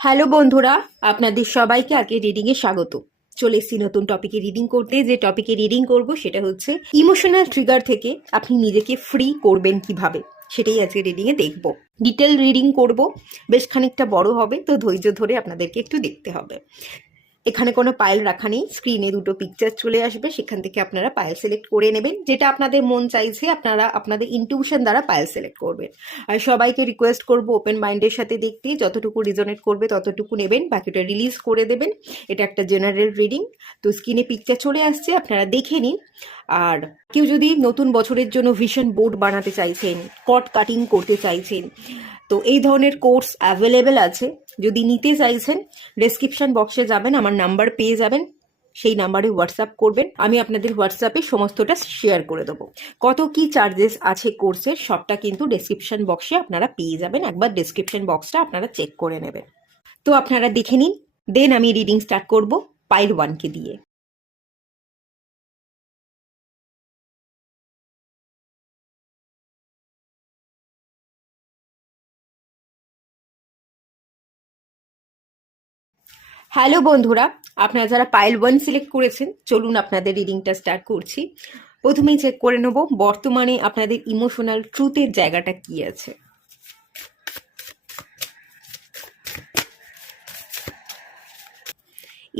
Hello বন্ধুরা, আপনাদের সবাইকে আজকে রিডিংয়ে স্বাগত। চলে এসেছি নতুন টপিকে রিডিং করতে। যে টপিকে রিডিং করব সেটা হচ্ছে ইমোশনাল ট্রিগার থেকে আপনি নিজেকে ফ্রি করবেন কিভাবে, সেটাই আজকে রিডিংয়ে দেখব। ডিটেল রিডিং করব, বেশ খানিকটা বড় হবে, তো ধৈর্য ধরে আপনাদেরকে একটু দেখতে হবে। এখানে কোনো পাইল রাখা নেই, স্ক্রিনে দুটো পিকচার চলে আসবে, সেখান থেকে আপনারা পাইল সিলেক্ট করে নেবেন। যেটা আপনাদের মন চাইছে আপনারা আপনাদের ইনটিউশন দ্বারা পাইল সিলেক্ট করবেন। আর সবাইকে রিকোয়েস্ট করব ওপেন মাইন্ডের সাথে দেখতে, যতটুকু রিজনেট করবে ততটুকু নেবেন, বাকিটা রিলিজ করে দেবেন। এটা একটা জেনারেল রিডিং, তো স্ক্রিনে পিকচার চলে আসছে, আপনারা দেখে নিন। আর কেউ যদি নতুন বছরের জন্য ভিশন বোর্ড বানাতে চাইছেন, কট কাটিং করতে চাইছেন, তো এই ধরনের কোর্স অ্যাভেলেবেল আছে। যদি নিতে চাইছেন ডেসক্রিপশন বক্সে যাবেন, আমার নাম্বার পেয়ে যাবেন, সেই নাম্বারে হোয়াটসঅ্যাপ করবেন, আমি আপনাদের হোয়াটসঅ্যাপে সমস্তটা শেয়ার করে দেবো। কত কি চার্জেস আছে কোর্সের সবটা কিন্তু ডেসক্রিপশন বক্সে আপনারা পেয়ে যাবেন, একবার ডেসক্রিপশন বক্সটা আপনারা চেক করে নেবেন। তো আপনারা দেখে নিন, দেন আমি রিডিং স্টার্ট করব পাইল 1কে দিয়ে। হ্যালো বন্ধুরা, আপনারা যারা পাইল 1 সিলেক্ট করেছেন, চলুন আপনাদের রিডিংটা স্টার্ট করছি। প্রথমেই চেক করে নেব বর্তমানে আপনাদের ইমোশনাল ট্রুথের জায়গাটা কি আছে।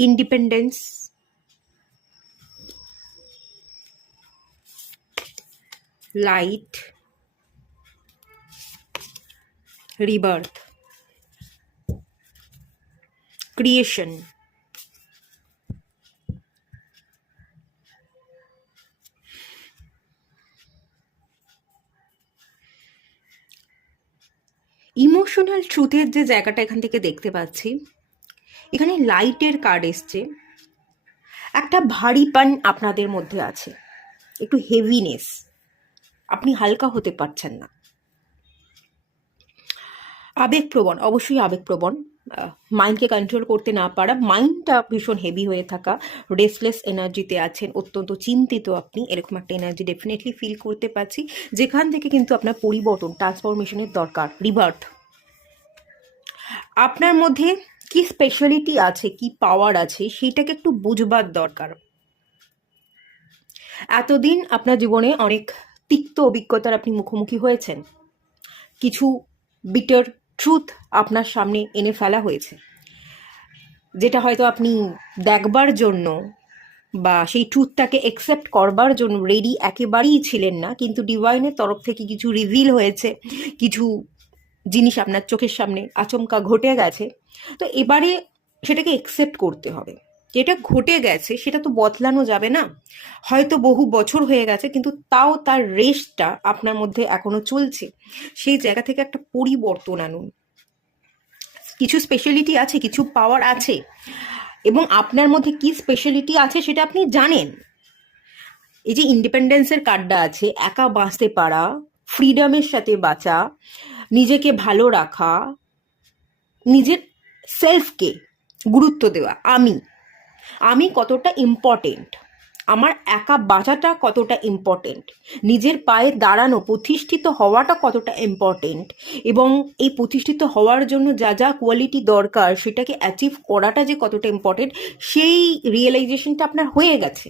Independence, light, rebirth, creation, emotional ট্রুথের যে জায়গাটা এখান থেকে দেখতে পাচ্ছি, এখানে লাইটের কার্ড এসছে। একটা ভারীপন আপনাদের মধ্যে আছে, একটু হেভিনেস, আপনি হালকা হতে পারছেন না। আবেগপ্রবণ, অবশ্যই আবেগপ্রবণ, মাইন্ডকে কন্ট্রোল করতে না পারা, মাইন্ডটা ভীষণ হেভি হয়ে থাকা, রেস্টলেস এনার্জিতে আছেন, অত্যন্ত চিন্তিত আপনি, এরকম একটা এনার্জি ডেফিনেটলি ফিল করতে পারছি, যেখান থেকে কিন্তু আপনার পরিবর্তন, ট্রান্সফরমেশনের দরকার, রিবার্থ। আপনার মধ্যে কি স্পেশালিটি আছে, কি পাওয়ার আছে, সেইটাকে একটু বুঝবার দরকার। এতদিন আপনার জীবনে অনেক তিক্ত অভিজ্ঞতার আপনি মুখোমুখি হয়েছেন, কিছু বিটার ট্রুথ আপনার সামনে এনে ফেলা হয়েছে, যেটা হয়তো আপনি দেখবার জন্য বা সেই ট্রুথটাকে অ্যাকসেপ্ট করবার জন্য রেডি একেবারেই ছিলেন না, কিন্তু ডিভাইনের তরফ থেকে কিছু রিভিল হয়েছে, কিছু জিনিস আপনার চোখের সামনে আচমকা ঘটে গেছে। তো এবারে সেটাকে অ্যাকসেপ্ট করতে হবে। যেটা ঘটে গেছে সেটা তো বদলানো যাবে না, হয়তো বহু বছর হয়ে গেছে, কিন্তু তাও তার রেশটা আপনার মধ্যে এখনো চলছে। সেই জায়গা থেকে একটা পরিবর্তন আনুন। কিছু স্পেশালিটি আছে, কিছু পাওয়ার আছে, এবং আপনার মধ্যে কি স্পেশালিটি আছে সেটা আপনি জানেন। এই যে ইন্ডিপেন্ডেন্সের কার্ডটা আছে, একা বাঁচতে পারা, ফ্রিডমের সাথে বাঁচা, নিজেকে ভালো রাখা, নিজের সেলফকে গুরুত্ব দেওয়া, আমি আমি কতটা ইম্পর্টেন্ট, আমার একা বাঁচাটা কতটা ইম্পর্টেন্ট, নিজের পায়ে দাঁড়ানো, প্রতিষ্ঠিত হওয়াটা কতটা ইম্পর্টেন্ট, এবং এই প্রতিষ্ঠিত হওয়ার জন্য যা যা কোয়ালিটি দরকার সেটাকে অ্যাচিভ করাটা যে কতটা ইম্পর্টেন্ট, সেই রিয়েলাইজেশনটা আপনার হয়ে গেছে।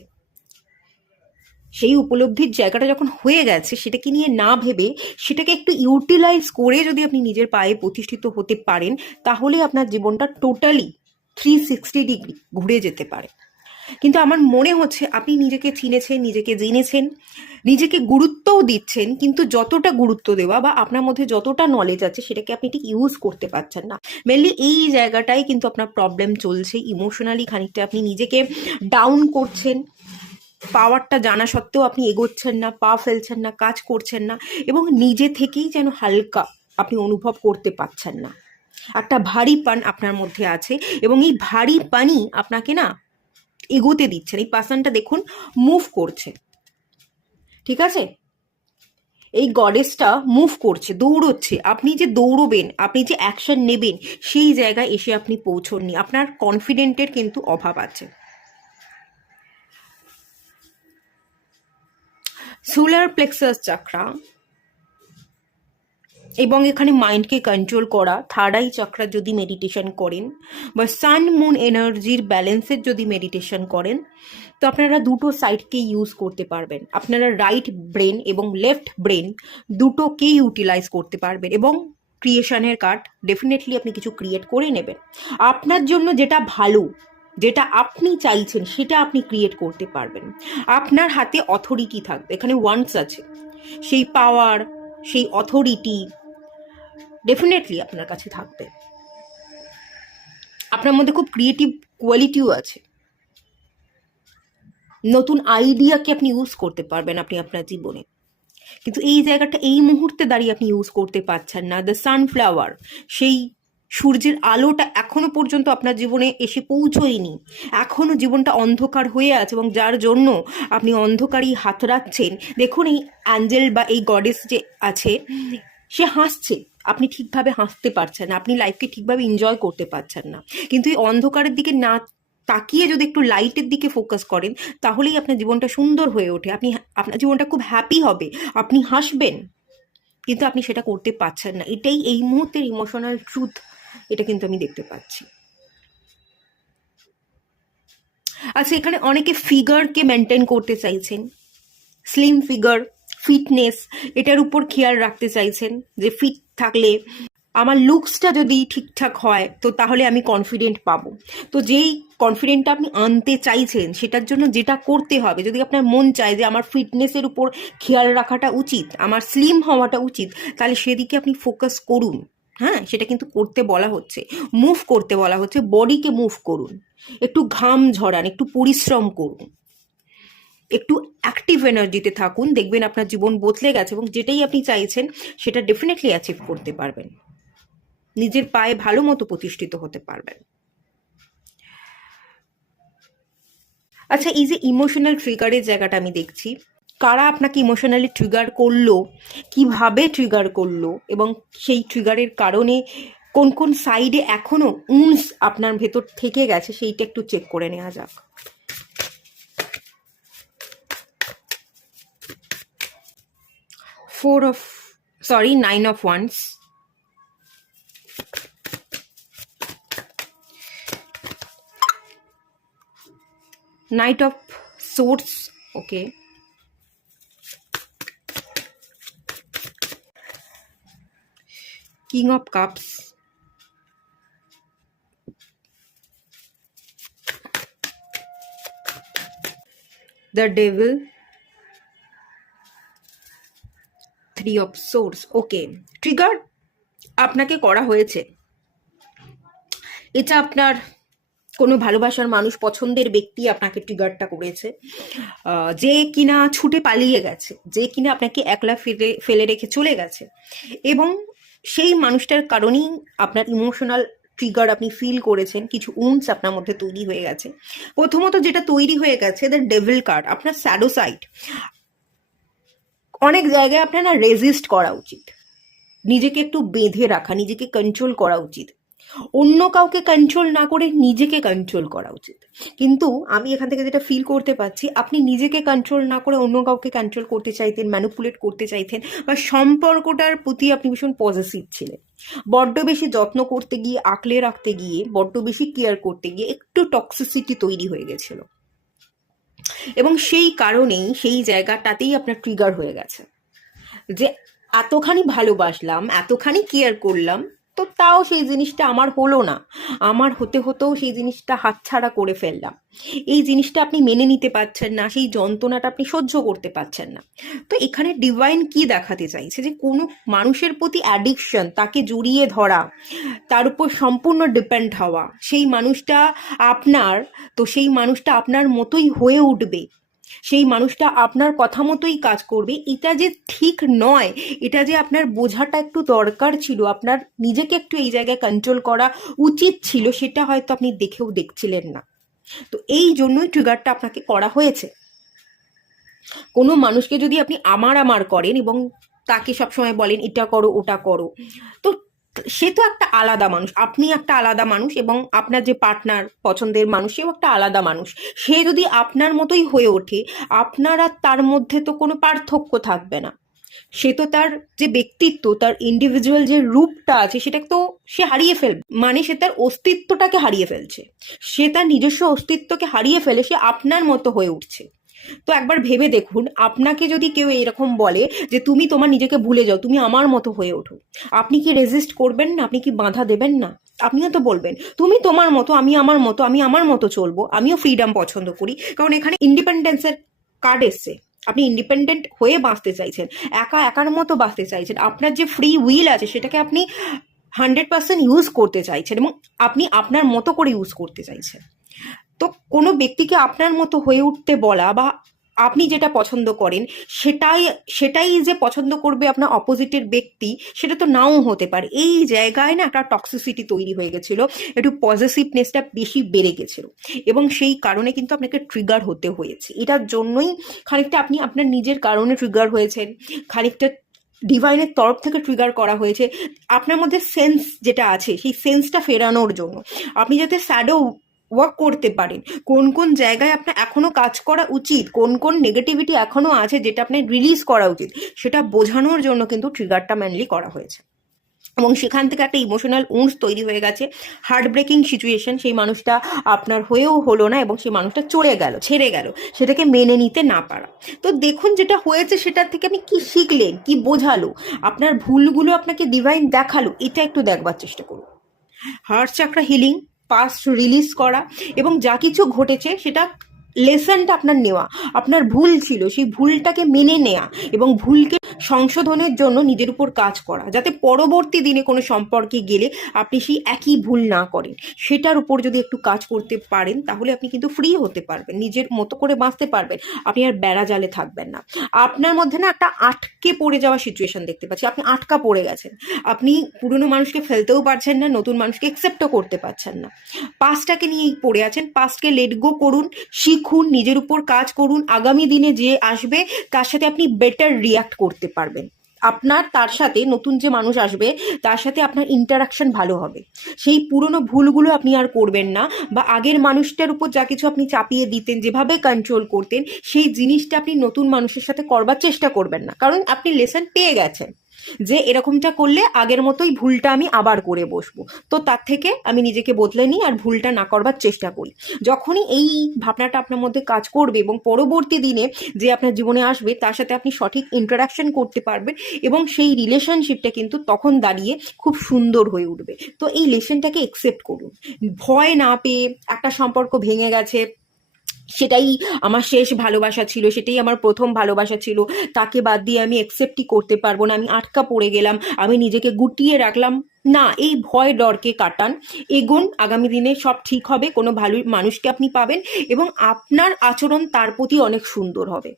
সেই উপলব্ধির জায়গাটা যখন হয়ে গেছে, সেটাকে নিয়ে না ভেবে সেটাকে একটু ইউটিলাইজ করে যদি আপনি নিজের পায়ে প্রতিষ্ঠিত হতে পারেন, তাহলে আপনার জীবনটা টোটালি 360 ডিগ্রি ঘুরে যেতে পারে। কিন্তু আমার মনে হচ্ছে আপনি নিজেকে চিনেছেন, নিজেকে জেনেছেন, নিজেকে গুরুত্বও দিচ্ছেন, কিন্তু যতটা গুরুত্ব দেওয়া বা আপনার মধ্যে যতটা নলেজ আছে সেটাকে আপনি ঠিক ইউজ করতে পারছেন না। মেনলি এই জায়গাটাই কিন্তু আপনার প্রবলেম চলছে। ইমোশনালি খানিকটা আপনি নিজেকে ডাউন করছেন, পাওয়ারটা জানা সত্ত্বেও আপনি এগোচ্ছেন না, পা ফেলছেন না, কাজ করছেন না, এবং নিজে থেকেই যেন হালকা আপনি অনুভব করতে পারছেন না। একটা ভারী পান আপনার মধ্যে আছে, এবং এই ভারী পানই আপনাকে না এগোতে দিচ্ছে না। এই পার্সনটা দেখুন মুভ করছে, ঠিক আছে, এই গডেসটা মুভ করছে, দৌড়চ্ছে, আপনি যে দৌড়বেন, আপনি যে অ্যাকশন নেবেন, সেই জায়গায় এসে আপনি পৌঁছননি, আপনার কনফিডেন্টের কিন্তু অভাব আছে। সোলার প্লেক্সাস চাকরা, এবং এখানে মাইন্ডকে কন্ট্রোল করা, থার্ড আই চক্রা যদি মেডিটেশন করেন বা সান মুন এনার্জির ব্যালেন্সের যদি মেডিটেশন করেন, তো আপনারা দুটো সাইডকে ইউজ করতে পারবেন। আপনারা রাইট ব্রেন এবং লেফট ব্রেন দুটোকেই ইউটিলাইজ করতে পারবেন এবং ক্রিয়েশনের কার্ড ডেফিনেটলি আপনি কিছু ক্রিয়েট করে নেবেন। আপনার জন্য যেটা ভালো, যেটা আপনি চাইছেন সেটা আপনি ক্রিয়েট করতে পারবেন। আপনার হাতে অথরিটি থাকবে, এখানে ওয়ান্স আছে, সেই পাওয়ার, সেই অথরিটি ডেফিনেটলি আপনার কাছে থাকবে। আপনার মধ্যে খুব ক্রিয়েটিভ কোয়ালিটিও আছে, নতুন আইডিয়াকে আপনি ইউজ করতে পারবেন আপনি আপনার জীবনে। কিন্তু এই জায়গাটা এই মুহূর্তে দাঁড়িয়ে আপনি ইউজ করতে পারছেন না। দ্য সানফ্লাওয়ার, সেই সূর্যের আলোটা এখনো পর্যন্ত আপনার জীবনে এসে পৌঁছয়নি, এখনো জীবনটা অন্ধকার হয়ে আছে এবং যার জন্য আপনি অন্ধকারই হাতড়াচ্ছেন। দেখুন এই অ্যাঞ্জেল বা এই গডেস যে আছে সে হাসছে, আপনি ঠিকভাবে হাসতে পারছেন না, আপনি লাইফকে ঠিকভাবে এনজয় করতে পারছেন না। কিন্তু এই অন্ধকারের দিকে না তাকিয়ে যদি একটু লাইটের দিকে ফোকাস করেন, তাহলেই আপনার জীবনটা সুন্দর হয়ে ওঠে, আপনি আপনার জীবনটা খুব হ্যাপি হবে, আপনি হাসবেন। কিন্তু আপনি সেটা করতে পারছেন না, এটাই এই মুহূর্তের ইমোশনাল ট্রুথ, এটা কিন্তু আমি দেখতে পাচ্ছি। আচ্ছা, এখানে অনেকে ফিগারকে মেনটেন করতে চাইছেন, স্লিম ফিগার, ফিটনেস, এটার উপর খেয়াল রাখতে চাইছেন যে ফিট থাকলে আমার লুকসটা যদি ঠিকঠাক হয় তো তাহলে আমি কনফিডেন্ট পাবো। তো যেই কনফিডেন্টটা আপনি আনতে চাইছেন সেটার জন্য যেটা করতে হবে, যদি আপনার মন চায় যে আমার ফিটনেসের উপর খেয়াল রাখাটা উচিত, আমার স্লিম হওয়াটা উচিত, তাহলে সেদিকে আপনি ফোকাস করুন। হ্যাঁ, সেটা কিন্তু করতে বলা হচ্ছে, মুভ করতে বলা হচ্ছে, বডিকে মুভ করুন, একটু ঘাম ঝরান, একটু পরিশ্রম করুন, একটু অ্যাক্টিভ এনার্জিতে থাকুন, দেখবেন আপনার জীবন বদলে গেছে এবং যেটাই আপনি চাইছেন সেটা ডেফিনেটলি অ্যাচিভ করতে পারবেন, নিজের পায়ে ভালো মতো প্রতিষ্ঠিত হতে পারবেন। আচ্ছা, এই যে ইমোশনাল ট্রিগারের জায়গাটা আমি দেখছি, কারা আপনাকে ইমোশনালি ট্রিগার করলো, কিভাবে ট্রিগার করলো এবং সেই ট্রিগারের কারণে কোন কোন সাইডে এখনো উন্স আপনার ভেতর থেকে গেছে, সেইটা একটু চেক করে নেওয়া যাক। Nine of wands, Knight of Swords, okay. King of Cups, the Devil, Three of Swords, okay. Trigger আপনাকে করা হয়েছে, এটা আপনার কোনো ভালোবাসার মানুষ, পছন্দের ব্যক্তি আপনাকে ট্রিগারটা করেছে, যে কিনা ছুটে পালিয়ে গেছে, যে কিনা আপনাকে একলা ফেলে রেখে চলে গেছে, এবং সেই মানুষটার কারণেই আপনার ইমোশনাল ট্রিগার আপনি ফিল করেছেন, কিছু উন্স আপনার মধ্যে তৈরি হয়ে গেছে। প্রথমত যেটা তৈরি হয়ে গেছে, দ্য ডেভিল কার্ড, আপনার শ্যাডো সাইড। অনেক জায়গায় আপনার না রেজিস্ট করা উচিত, নিজেকে একটু বেঁধে রাখা, নিজেকে কন্ট্রোল করা উচিত, অন্য কাউকে কন্ট্রোল না করে নিজেকে কন্ট্রোল করা উচিত। কিন্তু আমি এখান থেকে যেটা ফিল করতে পারছি, আপনি নিজেকে কন্ট্রোল না করে অন্য কাউকে কন্ট্রোল করতে চাইতেন, ম্যানিপুলেট করতে চাইতেন, বা সম্পর্কটার প্রতি আপনি ভীষণ পজিটিভ ছিলেন। বড্ড বেশি যত্ন করতে গিয়ে, আঁকলে রাখতে গিয়ে, বড্ড বেশি কেয়ার করতে গিয়ে একটু টক্সিসিটি তৈরি হয়ে গেছিল এবং সেই কারণেই সেই জায়গাটাতেই আপনার ট্রিগার হয়ে গেছে যে এতখানি ভালোবাসলাম, এতখানি কেয়ার করলাম, তো তাও সেই জিনিসটা আমার হলো না, আমার হতে হতেও সেই জিনিসটা হাতছাড়া করে ফেললাম। এই জিনিসটা আপনি মেনে নিতে পারছেন না, সেই যন্ত্রণাটা আপনি সহ্য করতে পারছেন না। তো এখানে ডিভাইন কি দেখাতে চাইছে, যে কোনো মানুষের প্রতি অ্যাডিকশন, তাকে জড়িয়ে ধরা, তার উপর সম্পূর্ণ ডিপেন্ড হওয়া, সেই মানুষটা আপনার, তো সেই মানুষটা আপনার মতোই হয়ে উঠবে, সেই মানুষটা আপনার কথা মতোই কাজ করবে, এটা যে ঠিক নয়, এটা যে আপনার বোঝাটা একটু দরকার ছিল, আপনার নিজেকে একটু এই জায়গায় কন্ট্রোল করা উচিত ছিল, সেটা হয়তো আপনি দেখেও দেখছিলেন না। তো এই জন্যই ট্রিগারটা আপনাকে করা হয়েছে। কোনো মানুষকে যদি আপনি আমার করেন এবং তাকে সবসময় বলেন এটা করো ওটা করো, তো সে তো একটা আলাদা মানুষ, আপনি একটা আলাদা মানুষ, এবং আপনার যে পার্টনার, পছন্দের মানুষ, সেও একটা আলাদা মানুষ। সে যদি আপনার মতোই হয়ে ওঠে, আপনার আর তার মধ্যে তো কোনো পার্থক্য থাকবে না। সে তো তার যে ব্যক্তিত্ব, তার ইন্ডিভিজুয়াল যে রূপটা আছে সেটা তো সে হারিয়ে ফেলবে, মানে সে তার অস্তিত্বটাকে হারিয়ে ফেলছে। সে তার নিজস্ব অস্তিত্বকে হারিয়ে ফেলে সে আপনার মতো হয়ে উঠছে। তো একবার ভেবে দেখুন, আপনাকে যদি কেউ এরকম বলে যে তুমি তোমার নিজেকে ভুলে যাও, তুমি আমার মতো হয়ে ওঠো, আপনি কি রেজিস্ট করবেন না? আপনি কি বাধা দেবেন না? আপনিও তো বলবেন তুমি তোমার মতো, আমি আমার মতো, আমি আমার মতো চলবো, আমিও ফ্রিডম পছন্দ করি। কারণ এখানে ইন্ডিপেন্ডেন্সের কার্ড এসছে, আপনি ইন্ডিপেন্ডেন্ট হয়ে বাঁচতে চাইছেন, একা একার মতো বাঁচতে চাইছেন, আপনার যে ফ্রি উইল আছে সেটাকে আপনি 100% ইউজ করতে চাইছেন এবং আপনি আপনার মতো করে ইউজ করতে চাইছেন। তো কোনো ব্যক্তিকে আপনার মতো হয়ে উঠতে বলা বা আপনি যেটা পছন্দ করেন সেটাই সেটাই যে পছন্দ করবে আপনার অপোজিটের ব্যক্তি, সেটা তো নাও হতে পারে। এই জায়গায় না একটা টক্সিসিটি তৈরি হয়ে গেছিলো, একটু পজিটিভনেসটা বেশি বেড়ে গেছিলো এবং সেই কারণে কিন্তু আপনাকে ট্রিগার হতে হয়েছে। এটার জন্যই খানিকটা আপনি আপনার নিজের কারণে ট্রিগার হয়েছেন, খানিকটা ডিভাইনের তরফ থেকে ট্রিগার করা হয়েছে। আপনার মধ্যে সেন্স যেটা আছে সেই সেন্সটা ফেরানোর জন্য, আপনি যাতে শ্যাডো ওয়ার্ক করতে পারেন, কোন কোন জায়গায় আপনার এখনো কাজ করা উচিত, কোন কোন নেগেটিভিটি এখনো আছে যেটা আপনার রিলিজ করা উচিত, সেটা বোঝানোর জন্য কিন্তু ট্রিগারটা মেনলি করা হয়েছে। এবং সেখান থেকে একটা ইমোশনাল উন্স তৈরি হয়ে গেছে, হার্ট ব্রেকিং সিচুয়েশন, সেই মানুষটা আপনার হয়েও হলো না এবং সেই মানুষটা চলে গেল, ছেড়ে গেল, সেটাকে মেনে নিতে না পারা। তো দেখুন যেটা হয়েছে সেটার থেকে আপনি কি শিখলেন, কি বোঝালো, আপনার ভুলগুলো আপনাকে ডিভাইন দেখালো, এটা একটু দেখবার চেষ্টা করুন। হার্ট চাকরা হিলিং, পাস্ট রিলিজ করা এবং যা কিছু ঘটেছে সেটা লেসনটা আপনার নেওয়া, আপনার ভুল ছিল সেই ভুলটাকে মেনে নেওয়া এবং ভুলকে সংশোধনের জন্য নিজের উপর কাজ করা, যাতে পরবর্তী দিনে কোনো সম্পর্কে গেলে আপনি সেই একই ভুল না করেন। সেটার উপর যদি একটু কাজ করতে পারেন তাহলে আপনি কিন্তু ফ্রি হতে পারবেন, নিজের মতো করে বাঁচতে পারবেন, আপনি আর বেড়া জালে থাকবেন না। আপনার মধ্যে না একটা আটকে পড়ে যাওয়া সিচুয়েশন দেখতে পাচ্ছি, আপনি আটকা পড়ে গেছেন, আপনি পুরনো মানুষকে ফেলতেও পারছেন না, নতুন মানুষকে অ্যাকসেপ্টও করতে পারছেন না, পাস্টটাকে নিয়েই পড়ে আছেন। পাস্টকে লেট গো করুন, শিখুন, নিজের উপর কাজ করুন, আগামী দিনে যে আসবে তার সাথে আপনি বেটার রিয়াক্ট করতে পারবেন। আপনার তার সাথে নতুন যে মানুষ আসবে তার সাথে আপনার ইন্টারাকশন ভালো হবে, সেই পুরনো ভুলগুলো আপনি আর করবেন না, বা আগের মানুষটার উপর যা কিছু আপনি চাপিয়ে দিতেন, যেভাবে কন্ট্রোল করতেন, সেই জিনিসটা আপনি নতুন মানুষের সাথে করবার চেষ্টা করবেন না, কারণ আপনি লেসন পেয়ে গেছেন যে এরকমটা করলে আগের মতোই ভুলটা আমি আবার করে বসবো। তো তার থেকে আমি নিজেকে বদলে নিই আর ভুলটা না করবার চেষ্টা করি। যখনই এই ভাবনাটা আপনার মধ্যে কাজ করবে এবং পরবর্তী দিনে যে আপনার জীবনে আসবে তার সাথে আপনি সঠিক ইন্টারাকশন করতে পারবেন এবং সেই রিলেশনশিপটা কিন্তু তখন দাঁড়িয়ে খুব সুন্দর হয়ে উঠবে। তো এই লেসনটাকে একসেপ্ট করুন, ভয় না পেয়ে। একটা সম্পর্ক ভেঙে গেছে, সেটাই আমার শেষ ভালোবাসা ছিল, সেটাই আমার প্রথম ভালোবাসা ছিল, তাকে বাদ দিয়ে আমি অ্যাকসেপ্টই করতে পারবো না, আমি আটকা পড়ে গেলাম, আমি নিজেকে গুটিয়ে রাখলাম না। এই ভয় ডরকে কাটান, এগোন, আগামী দিনে সব ঠিক হবে, কোনো ভালো মানুষকে আপনি পাবেন এবং আপনার আচরণ তার প্রতি অনেক সুন্দর হবে।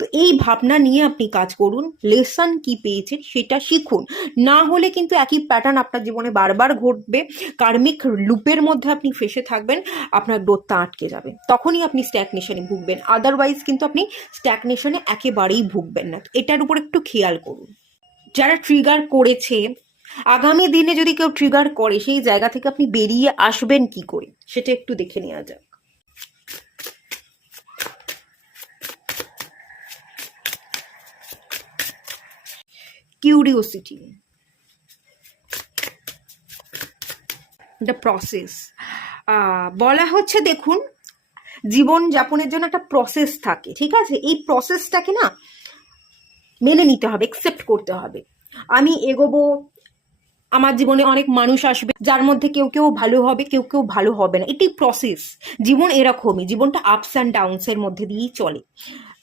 তো এই ভাবনা নিয়ে আপনি কাজ করুন, লেসন কি পেয়েছেন সেটা শিখুন, না হলে কিন্তু একই প্যাটার্ন আপনার জীবনে বারবার ঘটবে, কার্মিক লুপের মধ্যে আপনি ফেসে থাকবেন, আপনার গ্রোথটা আটকে যাবে, তখনই আপনি স্ট্যাগনেশনে ভুগবেন, আদারওয়াইজ কিন্তু আপনি স্ট্যাগনেশনে একেবারেই ভুগবেন না। এটার উপর একটু খেয়াল করুন। যারা ট্রিগার করেছে, আগামী দিনে যদি কেউ ট্রিগার করে সেই জায়গা থেকে আপনি বেরিয়ে আসবেন কি করে সেটা একটু দেখে নেওয়া যাক। কিউরিওসিটি, দ্য প্রসেস বলা হচ্ছে। দেখুন, জীবন যাপনের জন্য একটা প্রসেস থাকে, ঠিক আছে? এই প্রসেসটাকে না মেনে নিতে হবে, একসেপ্ট করতে হবে। আমি এগোবো, আমার জীবনে অনেক মানুষ আসবে, যার মধ্যে কেউ কেউ ভালো হবে, কেউ কেউ ভালো হবে না, এটাই প্রসেস। জীবন এরকমই, জীবনটা আপস অ্যান্ড ডাউনসের মধ্যে দিয়েই চলে।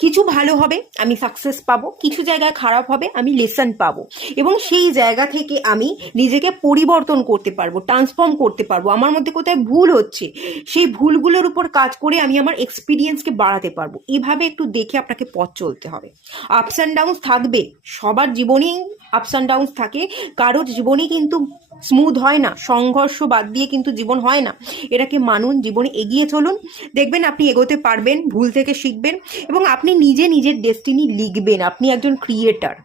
কিছু ভালো হবে, আমি সাকসেস পাবো, কিছু জায়গায় খারাপ হবে, আমি লেসন পাবো এবং সেই জায়গা থেকে আমি নিজেকে পরিবর্তন করতে পারবো, ট্রান্সফর্ম করতে পারবো। আমার মধ্যে কোথায় ভুল হচ্ছে সেই ভুলগুলোর উপর কাজ করে আমি আমার এক্সপিরিয়েন্সকে বাড়াতে পারবো। এভাবে একটু দেখে আপনাকে পথ চলতে হবে। আপস অ্যান্ড ডাউনস থাকবে, সবার জীবনেই আপস অ্যান্ড ডাউনস থাকে, কারোর জীবনে কিন্তু স্মুথ হয় না, সংঘর্ষ বাদ দিয়ে কিন্তু জীবন হয় না। এটাকে মানুন, জীবনে এগিয়ে চলুন, দেখবেন আপনি এগোতে পারবেন, ভুল থেকে শিখবেন এবং আপনি নিজে নিজের ডেস্টিনি লিখবেন। আপনি একজন ক্রিয়েটার।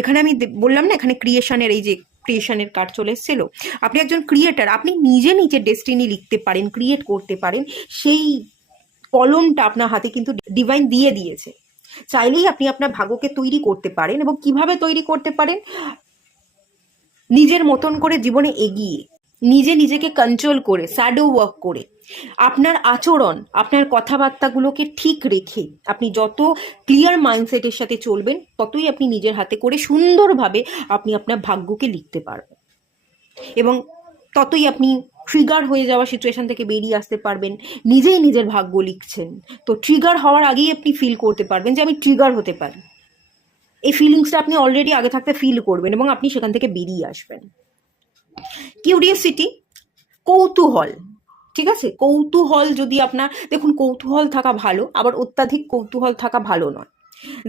এখানে আমি বললাম না, এখানে ক্রিয়েশনের এই যে ক্রিয়েশনের কার্ড চলে এসেছিল, আপনি একজন ক্রিয়েটার, আপনি নিজে নিজের ডেস্টিনি লিখতে পারেন, ক্রিয়েট করতে পারেন। সেই কলমটা আপনার হাতে কিন্তু ডিভাইন দিয়ে দিয়েছে। চাইলেই আপনি আপনার ভাগ্যকে তৈরি করতে পারেন। এবং কিভাবে তৈরি করতে পারেন? নিজের মতন করে জীবনে এগিয়ে, নিজেকে কন্ট্রোল করে, শ্যাডো ওয়ার্ক করে, আপনার আচরণ, আপনার কথাবার্তাগুলোকে ঠিক রেখে আপনি যত ক্লিয়ার মাইন্ডসেটের সাথে চলবেন, ততই আপনি নিজের হাতে করে সুন্দরভাবে আপনি আপনার ভাগ্যকে লিখতে পারবেন। এবং ততই আপনি ট্রিগার হয়ে যাওয়া সিচুয়েশন থেকে বেরিয়ে আসতে পারবেন। নিজেই নিজের ভাগ্য লিখছেন, তো ট্রিগার হওয়ার আগেই আপনি ফিল করতে পারবেন যে আমি ট্রিগার হতে পারি। এই ফিলিংসটা আপনি অলরেডি আগে থাকতে ফিল করবেন এবং আপনি সেখান থেকে বেরিয়ে আসবেন। কিউরিওসিটি, কৌতূহল, ঠিক আছে? কৌতূহল যদি আপনার, দেখুন কৌতূহল থাকা ভালো, আবার অত্যাধিক কৌতূহল থাকা ভালো নয়।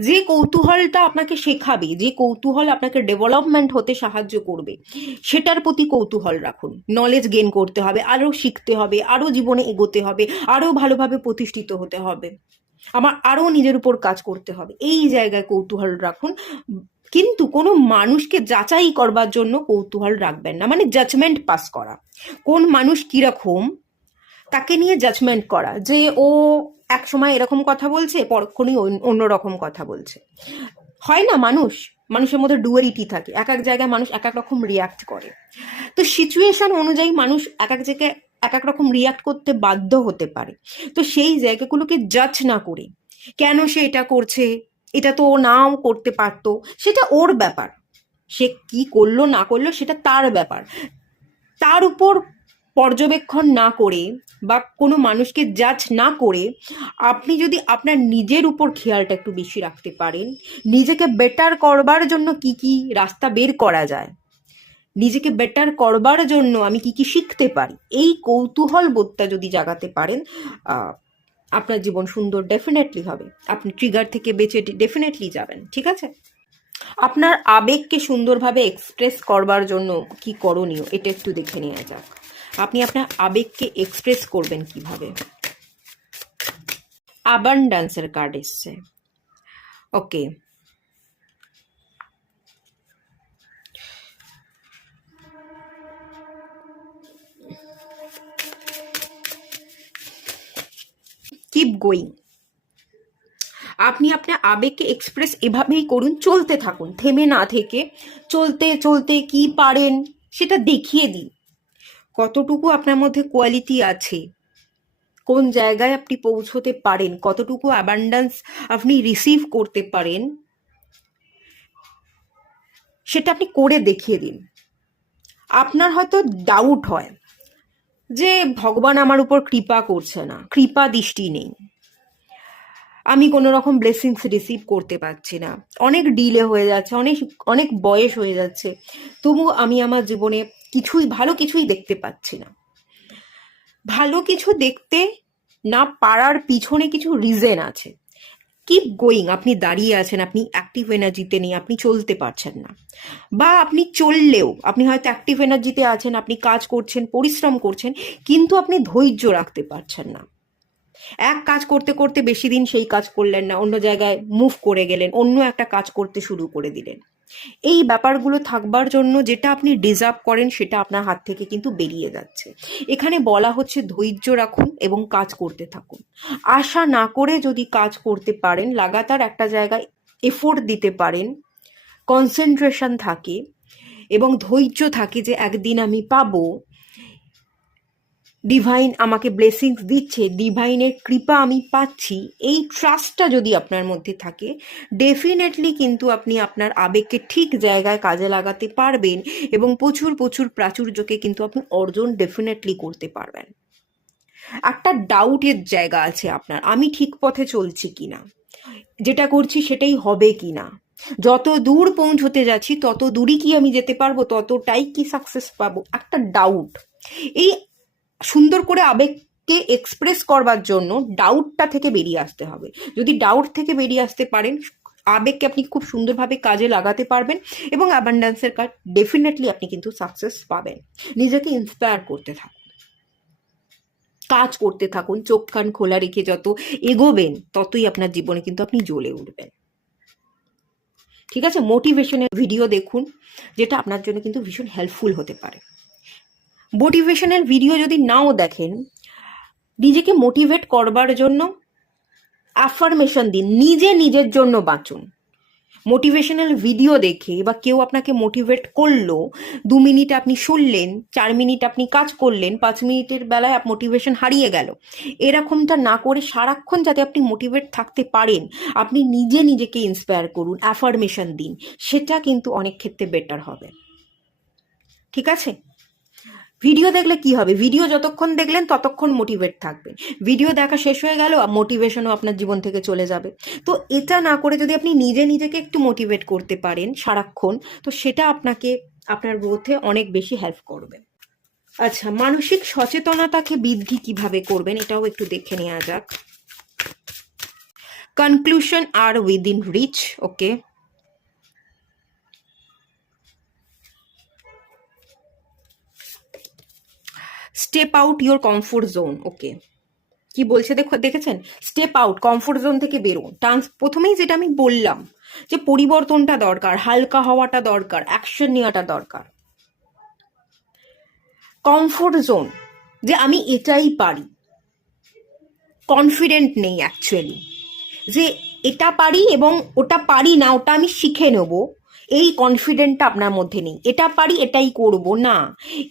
যে কৌতূহলটা আপনাকে শেখাবে, যে কৌতূহল আপনাকে ডেভেলপমেন্ট হতে সাহায্য করবে, সেটার প্রতি কৌতূহল রাখুন। নলেজ গেইন করতে হবে, আরও শিখতে হবে, আরও জীবনে এগোতে হবে, আরও ভালোভাবে প্রতিষ্ঠিত হতে হবে, আমার আরও নিজের উপর কাজ করতে হবে, এই জায়গায় কৌতূহল রাখুন। কিন্তু কোনো মানুষকে যাচাই করবার জন্য কৌতূহল রাখবেন না, মানে জাজমেন্ট পাস করা। কোন মানুষ কিরকম তাকে নিয়ে জাজমেন্ট করা, যে ও এক সময় এরকম কথা বলছে, পরক্ষণই অন্যরকম কথা বলছে। হয় না, মানুষের মধ্যে ডুয়ালিটি থাকে, এক এক জায়গায় মানুষ এক এক রকম রিয়াক্ট করে। তো সিচুয়েশন অনুযায়ী মানুষ এক এক জায়গায় এক এক রকম রিয়াক্ট করতে বাধ্য হতে পারে। তো সেই জায়গাগুলোকে জাজ না করে, কেন সে এটা করছে, এটা তো ও নাও করতে পারতো, সেটা ওর ব্যাপার, সে কি করলো না করলো সেটা তার ব্যাপার। তার উপর পর্যবেক্ষণ না করে বা কোনো মানুষকে জাজ না করে, আপনি যদি আপনার নিজের উপর খেয়ালটা একটু বেশি রাখতে পারেন, নিজেকে বেটার করবার জন্য কি কি রাস্তা বের করা যায়, নিজেকে বেটার করবার জন্য আমি কি কি শিখতে পারি, এই কৌতূহল বোধটা যদি জাগাতে পারেন, আপনার জীবন সুন্দর ডেফিনেটলি হবে। আপনি ট্রিগার থেকে বেঁচে ডেফিনেটলি যাবেন। ঠিক আছে? আপনার আবেগকে সুন্দরভাবে এক্সপ্রেস করবার জন্য কি করণীয়, এটা একটু দেখে নেওয়া যাক। আপনি আপনার আবেগকে এক্সপ্রেস করবেন কিভাবে? অ্যাবান্ড্যান্সের কার্ড এসছে। ওকে, কিপ গোয়িং। আপনি আপনার আবেগকে এক্সপ্রেস এভাবেই করুন, চলতে থাকুন, থেমে না থেকে চলতে চলতে কি পারেন সেটা দেখিয়ে দিন। কতটুকু আপনার মধ্যে কোয়ালিটি আছে, কোন জায়গায় আপনি পৌঁছতে পারেন, কতটুকু অ্যাবান্ড্যান্স আপনি রিসিভ করতে পারেন, সেটা আপনি করে দেখিয়ে দিন। আপনার হয়তো ডাউট হয় যে ভগবান আমার উপর কৃপা করছে না, কৃপা দৃষ্টি নেই, আমি কোনো রকম ব্লেসিংস রিসিভ করতে পারছি না, অনেক ডিলে হয়ে যাচ্ছে, অনেক অনেক বয়স হয়ে যাচ্ছে, তবু আমি আমার জীবনে ভালো কিছুই দেখতে পাচ্ছি না। ভালো কিছু দেখতে না পারার পিছনে কিছু রিজন আছে। কিপ গোয়িং, আপনি দাঁড়িয়ে আছেন, আপনি অ্যাক্টিভ এনার্জিতে নেই, আপনি চলতে পারছেন না, বা আপনি চললেও আপনি হয়তো অ্যাক্টিভ এনার্জিতে আছেন, আপনি কাজ করছেন, পরিশ্রম করছেন, কিন্তু আপনি ধৈর্য রাখতে পারছেন না। এক কাজ করতে করতে বেশি দিন সেই কাজ করলেন না, অন্য জায়গায় মুভ করে গেলেন, অন্য একটা কাজ করতে শুরু করে দিলেন। এই ব্যাপারগুলো থাকবার জন্য যেটা আপনি ডিজার্ভ করেন সেটা আপনার হাত থেকে কিন্তু বেরিয়ে যাচ্ছে। এখানে বলা হচ্ছে ধৈর্য রাখুন এবং কাজ করতে থাকুন। আশা না করে যদি কাজ করতে পারেন, লাগাতার একটা জায়গায় এফোর্ট দিতে পারেন, কনসেন্ট্রেশন থাকে এবং ধৈর্য থাকে যে একদিন আমি পাবো, ডিভাইন আমাকে ব্লেসিংস দিচ্ছে, ডিভাইনের কৃপা আমি পাচ্ছি, এই ট্রাস্টটা যদি আপনার মধ্যে থাকে, ডেফিনেটলি কিন্তু আপনি আপনার আবেগকে ঠিক জায়গায় কাজে লাগাতে পারবেন এবং প্রচুর প্রচুর প্রাচুর্যকে কিন্তু আপনি অর্জন ডেফিনেটলি করতে পারবেন। একটা ডাউটের জায়গা আছে আপনার, আমি ঠিক পথে চলছি কিনা, যেটা করছি সেটাই হবে কিনা, যত দূর পৌঁছতে যাচ্ছি তত দূরই কি আমি যেতে পারবো, ততটাই কি সাকসেস পাবো, একটা ডাউট। এই সুন্দর করে আবেগকে এক্সপ্রেস করবার জন্য ডাউটটা থেকে বেরিয়ে আসতে হবে। যদি ডাউট থেকে বেরিয়ে আসতে পারেন, আবেগকে আপনি খুব সুন্দরভাবে কাজে লাগাতে পারবেন এবং অ্যাবান্ড্যান্সের কাজ ডেফিনেটলি আপনি কিন্তু সাকসেস পাবেন। নিজেকে ইন্সপায়ার করতে থাকুন, কাজ করতে থাকুন, চোখ কান খোলা রেখে যত এগোবেন ততই আপনার জীবনে কিন্তু আপনি জ্বলে উঠবেন। ঠিক আছে? মোটিভেশনের ভিডিও দেখুন, যেটা আপনার জন্য কিন্তু ভীষণ হেল্পফুল হতে পারে। মোটিভেশনাল ভিডিও যদি নাও দেখেন, নিজেকে মোটিভেট করবার জন্য অ্যাফার্মেশন দিন, নিজে নিজের জন্য বাঁচুন। মোটিভেশনাল ভিডিও দেখে বা কেউ আপনাকে মোটিভেট করলো, 2 মিনিট আপনি শুনলেন, 4 মিনিট আপনি কাজ করলেন, 5 মিনিটের বেলায় মোটিভেশন হারিয়ে গেল, এরকমটা না করে সারাক্ষণ যাতে আপনি মোটিভেট থাকতে পারেন, আপনি নিজে নিজেকে ইন্সপায়ার করুন, অ্যাফার্মেশন দিন, সেটা কিন্তু অনেক ক্ষেত্রে বেটার হবে। ঠিক আছে? ভিডিও দেখলে কি হবে? ভিডিও যতক্ষণ দেখলেন ততক্ষণ মোটিভেট থাকবেন, ভিডিও দেখা শেষ হয়ে গেল মোটিভেশনও আপনার জীবন থেকে চলে যাবে। তো এটা না করে যদি আপনি নিজে নিজেকে একটু মোটিভেট করতে পারেন সারাক্ষণ, তো সেটা আপনাকে আপনার গ্রোথে অনেক বেশি হেল্প করবে। আচ্ছা, মানসিক সচেতনতাকে বৃদ্ধি কিভাবে করবেন এটাও একটু দেখে নেওয়া যাক। কনক্লুশন আর within reach. Okay, step out your comfort zone. Okay, কি বলছে দেখেছেন? স্টেপ আউট, কমফোর্ট জোন থেকে বেরোন। প্রথমেই যেটা আমি বললাম যে পরিবর্তনটা দরকার, হালকা হওয়াটা দরকার, অ্যাকশন নেওয়াটা দরকার। কমফোর্ট জোন, যে আমি এটাই পারি, কনফিডেন্ট নেই অ্যাকচুয়ালি, যে এটা পারি এবং ওটা পারি না, ওটা আমি শিখে নেব, এই কনফিডেন্টটা আপনার মধ্যে নেই। এটা পারি এটাই করব না,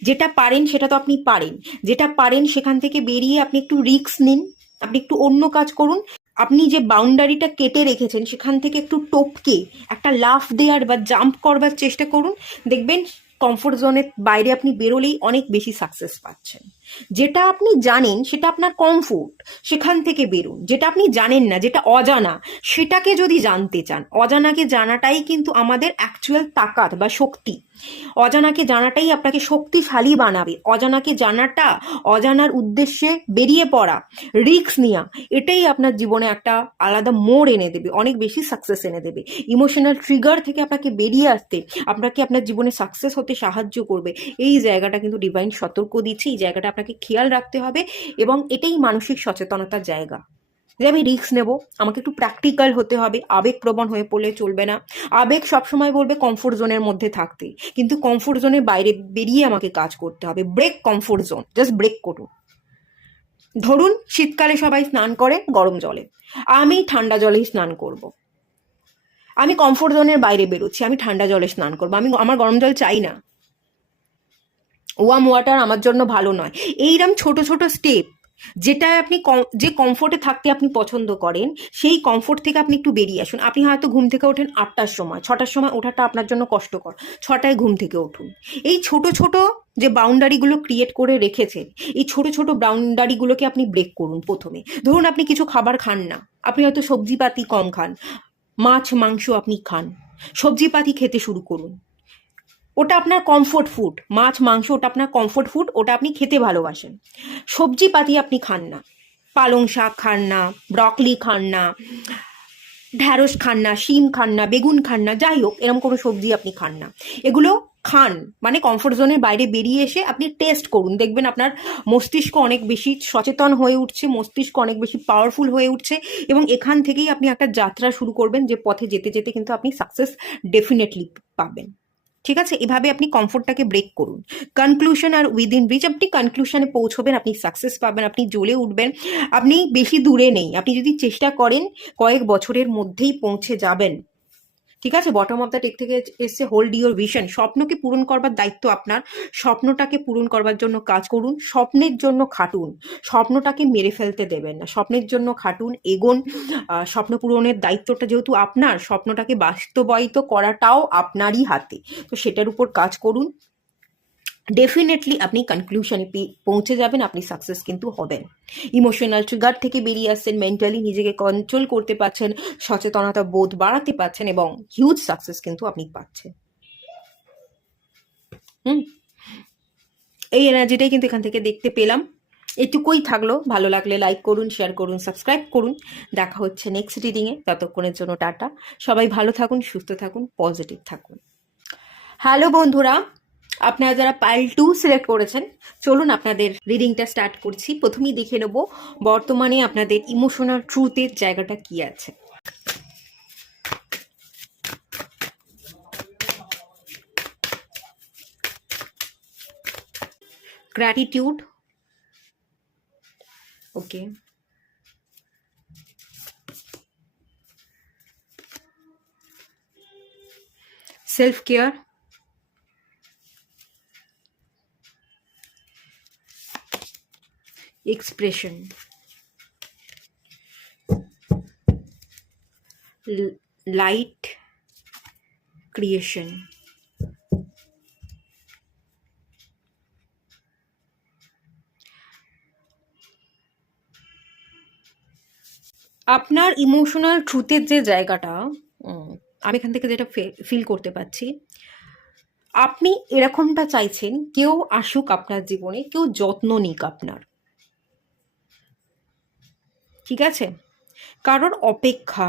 যেটা পারেন সেটা তো আপনি পারেন, যেটা পারেন সেখান থেকে বেরিয়ে আপনি একটু রিস্ক নিন, আপনি একটু অন্য কাজ করুন, আপনি যে বাউন্ডারিটা কেটে রেখেছেন সেখান থেকে একটু টপকে একটা লাফ দেওয়ার বা জাম্প করবার চেষ্টা করুন। দেখবেন কমফোর্ট জোনের বাইরে আপনি বেরোলেই অনেক বেশি সাকসেস পাচ্ছেন। যেটা আপনি জানেন সেটা আপনার কমফোর্ট, সেখান থেকে বেরুন। যেটা আপনি জানেন না, যেটা অজানা, সেটাকে যদি জানতে চান, অজানাকে জানাটাই কিন্তু আমাদের অ্যাকচুয়াল তাকাত বা শক্তি। অজানাকে জানাটাই আপনাকে শক্তিশালী বানাবে। অজানাকে জানাটা, অজানার উদ্দেশ্যে বেরিয়ে পড়া, রিস্ক নেওয়া, এটাই আপনার জীবনে একটা আলাদা মোড় এনে দেবে, অনেক বেশি সাকসেস এনে দেবে। ইমোশনাল ট্রিগার থেকে আপনাকে বেরিয়ে আসতে, আপনাকে আপনার জীবনে সাকসেস হতে সাহায্য করবে। এই জায়গাটা কিন্তু ডিভাইন সতর্ক দিচ্ছে, এই জায়গাটা আপনাকে খেয়াল রাখতে হবে, এবং এটাই মানসিক সচেতনতার জায়গা। যে আমি রিস্ক নেব, আমাকে একটু প্র্যাকটিক্যাল হতে হবে, আবেগপ্রবণ হয়ে পড়লে চলবে না। আবেগ সবসময় বলবে কমফোর্ট জোনের মধ্যে থাকতে, কিন্তু কমফোর্ট জোনের বাইরে বেরিয়ে আমাকে কাজ করতে হবে। Break comfort zone, just break করুন। ধরুন শীতকালে সবাই স্নান করে গরম জলে, আমি ঠান্ডা জলেই স্নান করব। আমি কমফোর্ট জোনের বাইরে বেরোচ্ছি, আমি ঠান্ডা জলে স্নান করবো, আমি আমার গরম জল চাই না, ওয়ার্ম ওয়াটার আমার জন্য ভালো নয়। এইরকম ছোট ছোট স্টেপ, যেটা আপনি যে কমফোর্টে থাকতে আপনি পছন্দ করেন, সেই কমফোর্ট থেকে আপনি একটু বেরিয়ে আসুন। আপনি হয়তো ঘুম থেকে ওঠেন 8টার সময়, 6টার সময় ওঠাটা আপনার জন্য কষ্টকর, 6টায় ঘুম থেকে উঠুন। এই ছোট ছোট যে বাউন্ডারিগুলো ক্রিয়েট করে রেখেছেন, এই ছোট ছোট বাউন্ডারিগুলোকে আপনি ব্রেক করুন। প্রথমে ধরুন আপনি কিছু খাবার খান না, আপনি হয়তো সবজিপাতি কম খান, মাছ মাংস আপনি খান, সবজিপাতি খেতে শুরু করুন। ওটা আপনার কমফোর্ট ফুড, মাছ মাংস ওটা আপনার কমফোর্ট ফুড, ওটা আপনি খেতে ভালোবাসেন। সবজিপাতি আপনি খান না, পালং শাক খান না, ব্রকলি খান না, ঢ্যাঁড়স খান না, শিম খান না, বেগুন খান না, যাই হোক এরকম কোনো সবজি আপনি খান না। এগুলো খান, মানে কমফোর্ট জোনের বাইরে বেরিয়ে এসে আপনি টেস্ট করুন। দেখবেন আপনার মস্তিষ্ক অনেক বেশি সচেতন হয়ে উঠছে, মস্তিষ্ক অনেক বেশি পাওয়ারফুল হয়ে উঠছে, এবং এখান থেকেই আপনি একটা যাত্রা শুরু করবেন, যে পথে যেতে যেতে কিন্তু আপনি সাকসেস ডেফিনেটলি পাবেন। ঠিক আছে? এভাবে আপনি কমফোর্টটাকে ব্রেক করুন। কনক্লুশন আর উইদিন রিচ, আপনি কনক্লুশনে পৌঁছবেন, আপনি সাকসেস পাবেন, আপনি জ্বলে উঠবেন। আপনি বেশি দূরে নেই, আপনি যদি চেষ্টা করেন কয়েক বছরের মধ্যেই পৌঁছে যাবেন। ঠিক আছে? বটম অফ দ্য টেক থেকে এসছে হোল্ড ইউর ভিশন, স্বপ্নকে পূরণ করবার দায়িত্ব আপনার। স্বপ্নটাকে পূরণ করবার জন্য কাজ করুন, স্বপ্নের জন্য খাটুন, স্বপ্নটাকে মেরে ফেলতে দেবেন না, স্বপ্নের জন্য খাটুন, এগোন। স্বপ্ন পূরণের দায়িত্বটা যেহেতু আপনার, স্বপ্নটাকে বাস্তবায়িত করাটাও আপনারই হাতে, তো সেটার উপর কাজ করুন। ডেফিনেটলি আপনি কনক্লুশনে পৌঁছে যাবেন, আপনি সাকসেস কিন্তু হবেন। ইমোশনাল ট্রিগার থেকে বেরিয়ে আসছেন, মেন্টালি নিজেকে কন্ট্রোল করতে পারছেন, সচেতনতা বোধ বাড়াতে পারছেন, এবং হিউজ সাকসেস কিন্তু আপনি পাচ্ছেন। হুম, এই এনার্জিটাই কিন্তু এখান থেকে দেখতে পেলাম। এটুকুই থাকলো, ভালো লাগলে লাইক করুন, শেয়ার করুন, সাবস্ক্রাইব করুন। দেখা হচ্ছে নেক্সট রিডিংয়ে, ততক্ষণের জন্য টাটা। সবাই ভালো থাকুন, সুস্থ থাকুন, পজিটিভ থাকুন। হ্যালো বন্ধুরা, আপনারা যারা পাইল 2 সিলেক্ট করেছেন, চলুন আপনাদের রিডিংটা স্টার্ট করছি। প্রথমেই দেখে নেব বর্তমানে আপনাদের ইমোশনাল ট্রুথের জায়গাটা কি আছে। Gratitude, okay, self care, expression, light creation, আপনার ইমোশনাল ট্রুথের যে জায়গাটা, আমি এখান থেকে যেটা ফিল করতে পারছি, আপনি এরকমটা চাইছেন কেউ আসুক আপনার জীবনে, কেউ যত্ন নিক আপনার, ঠিক আছে? কারোর অপেক্ষা,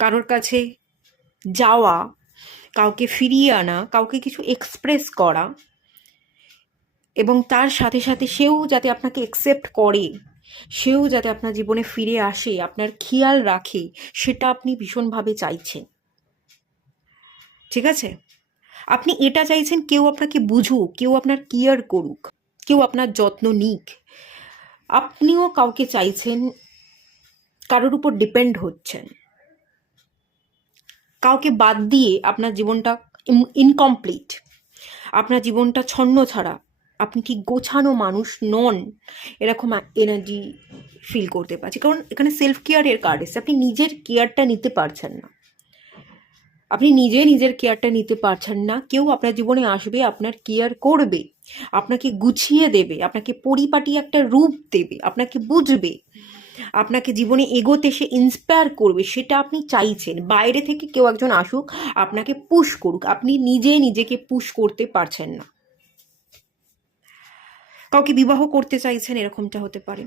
কারোর কাছে যাওয়া, কাউকে ফিরিয়ে আনা, কাউকে কিছু এক্সপ্রেস করা, এবং তার সাথে সাথে সেও যাতে আপনাকে অ্যাকসেপ্ট করে, সেও যাতে আপনার জীবনে ফিরে আসে, আপনার খেয়াল রাখে, সেটা আপনি ভীষণভাবে চাইছেন, ঠিক আছে? আপনি এটা চাইছেন কেউ আপনাকে বুঝুক, কেউ আপনার কেয়ার করুক, কেউ আপনার যত্ন নিক। আপনিও কাউকে চাইছেন, কারোর উপর ডিপেন্ড হচ্ছেন, কাউকে বাদ দিয়ে আপনার জীবনটা ইনকমপ্লিট, আপনার জীবনটা ছন্ন ছাড়া, আপনি ঠিক গোছানো মানুষ নন, এরকম এনার্জি ফিল করতে পারছি। কারণ এখানে সেলফ কেয়ারের কার্ড এসেছে, আপনি নিজের কেয়ারটা নিতে পারছেন না, আপনি নিজের কেয়ারটা নিতে পারছেন না। কেউ আপনার জীবনে আসবে, আপনার কেয়ার করবে, আপনাকে গুছিয়ে দেবে, আপনাকে পরিপাটি একটা রূপ দেবে, আপনাকে বুঝবে, আপনাকে জীবনে এগোতে সে ইন্সপায়ার করবে, সেটা আপনি চাইছেন। বাইরে থেকে কেউ একজন আসুক, আপনাকে পুশ করুক, আপনি নিজেকে পুশ করতে পারছেন না। কাউকে বিবাহ করতে চাইছেন, এরকমটা হতে পারে।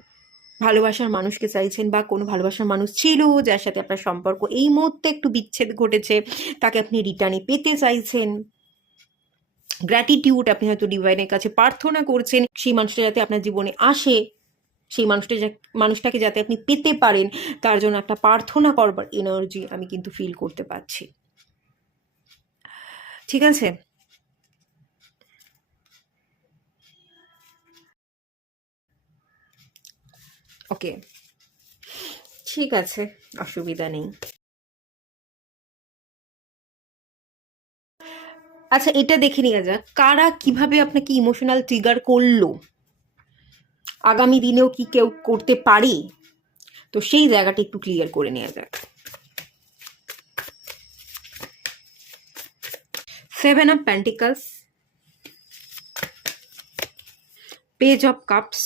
ভালোবাসার মানুষকে চাইছেন, বা কোনো ভালোবাসার মানুষ ছিল যার সাথে আপনার সম্পর্ক এই মুহূর্তে একটু বিচ্ছেদ ঘটেছে, তাকে আপনি রিটার্নে পেতে চাইছেন। গ্র্যাটিটিউড, আপনি হয়তো ডিভাইনের কাছে প্রার্থনা করছেন সেই মানুষটা যাতে আপনার জীবনে আসে, সেই মানুষটাকে যাতে আপনি পেতে পারেন, তার জন্য একটা প্রার্থনা করবার এনার্জি আমি কিন্তু ফিল করতে পারছি, ঠিক আছে? ওকে, ঠিক আছে, অসুবিধা নেই। আচ্ছা, এটা দেখে নেওয়া যাক কারা কিভাবে আপনাকে ইমোশনাল ট্রিগার করলো, আগামী দিনেও কি কেউ করতে পারে, তো সেই জায়গাটা একটু ক্লিয়ার করে নেওয়া যাক। 7 of Pentacles, Page of Cups,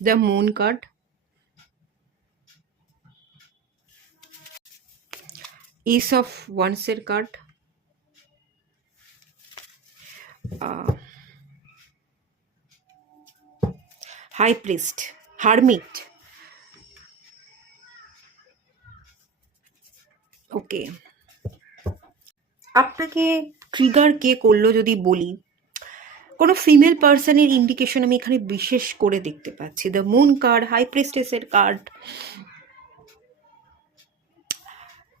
the Moon card, Ace of Wands এর কার্ড, হাই প্রিস্ট, হারমিট। ওকে, আপনাকে ট্রিগার কে করলো যদি বলি, কোনো ফিমেল পার্সনের ইন্ডিকেশন আমি এখানে বিশেষ করে দেখতে পাচ্ছি। দ্য মুন কার্ড, হাই প্রিস্টেসের কার্ড,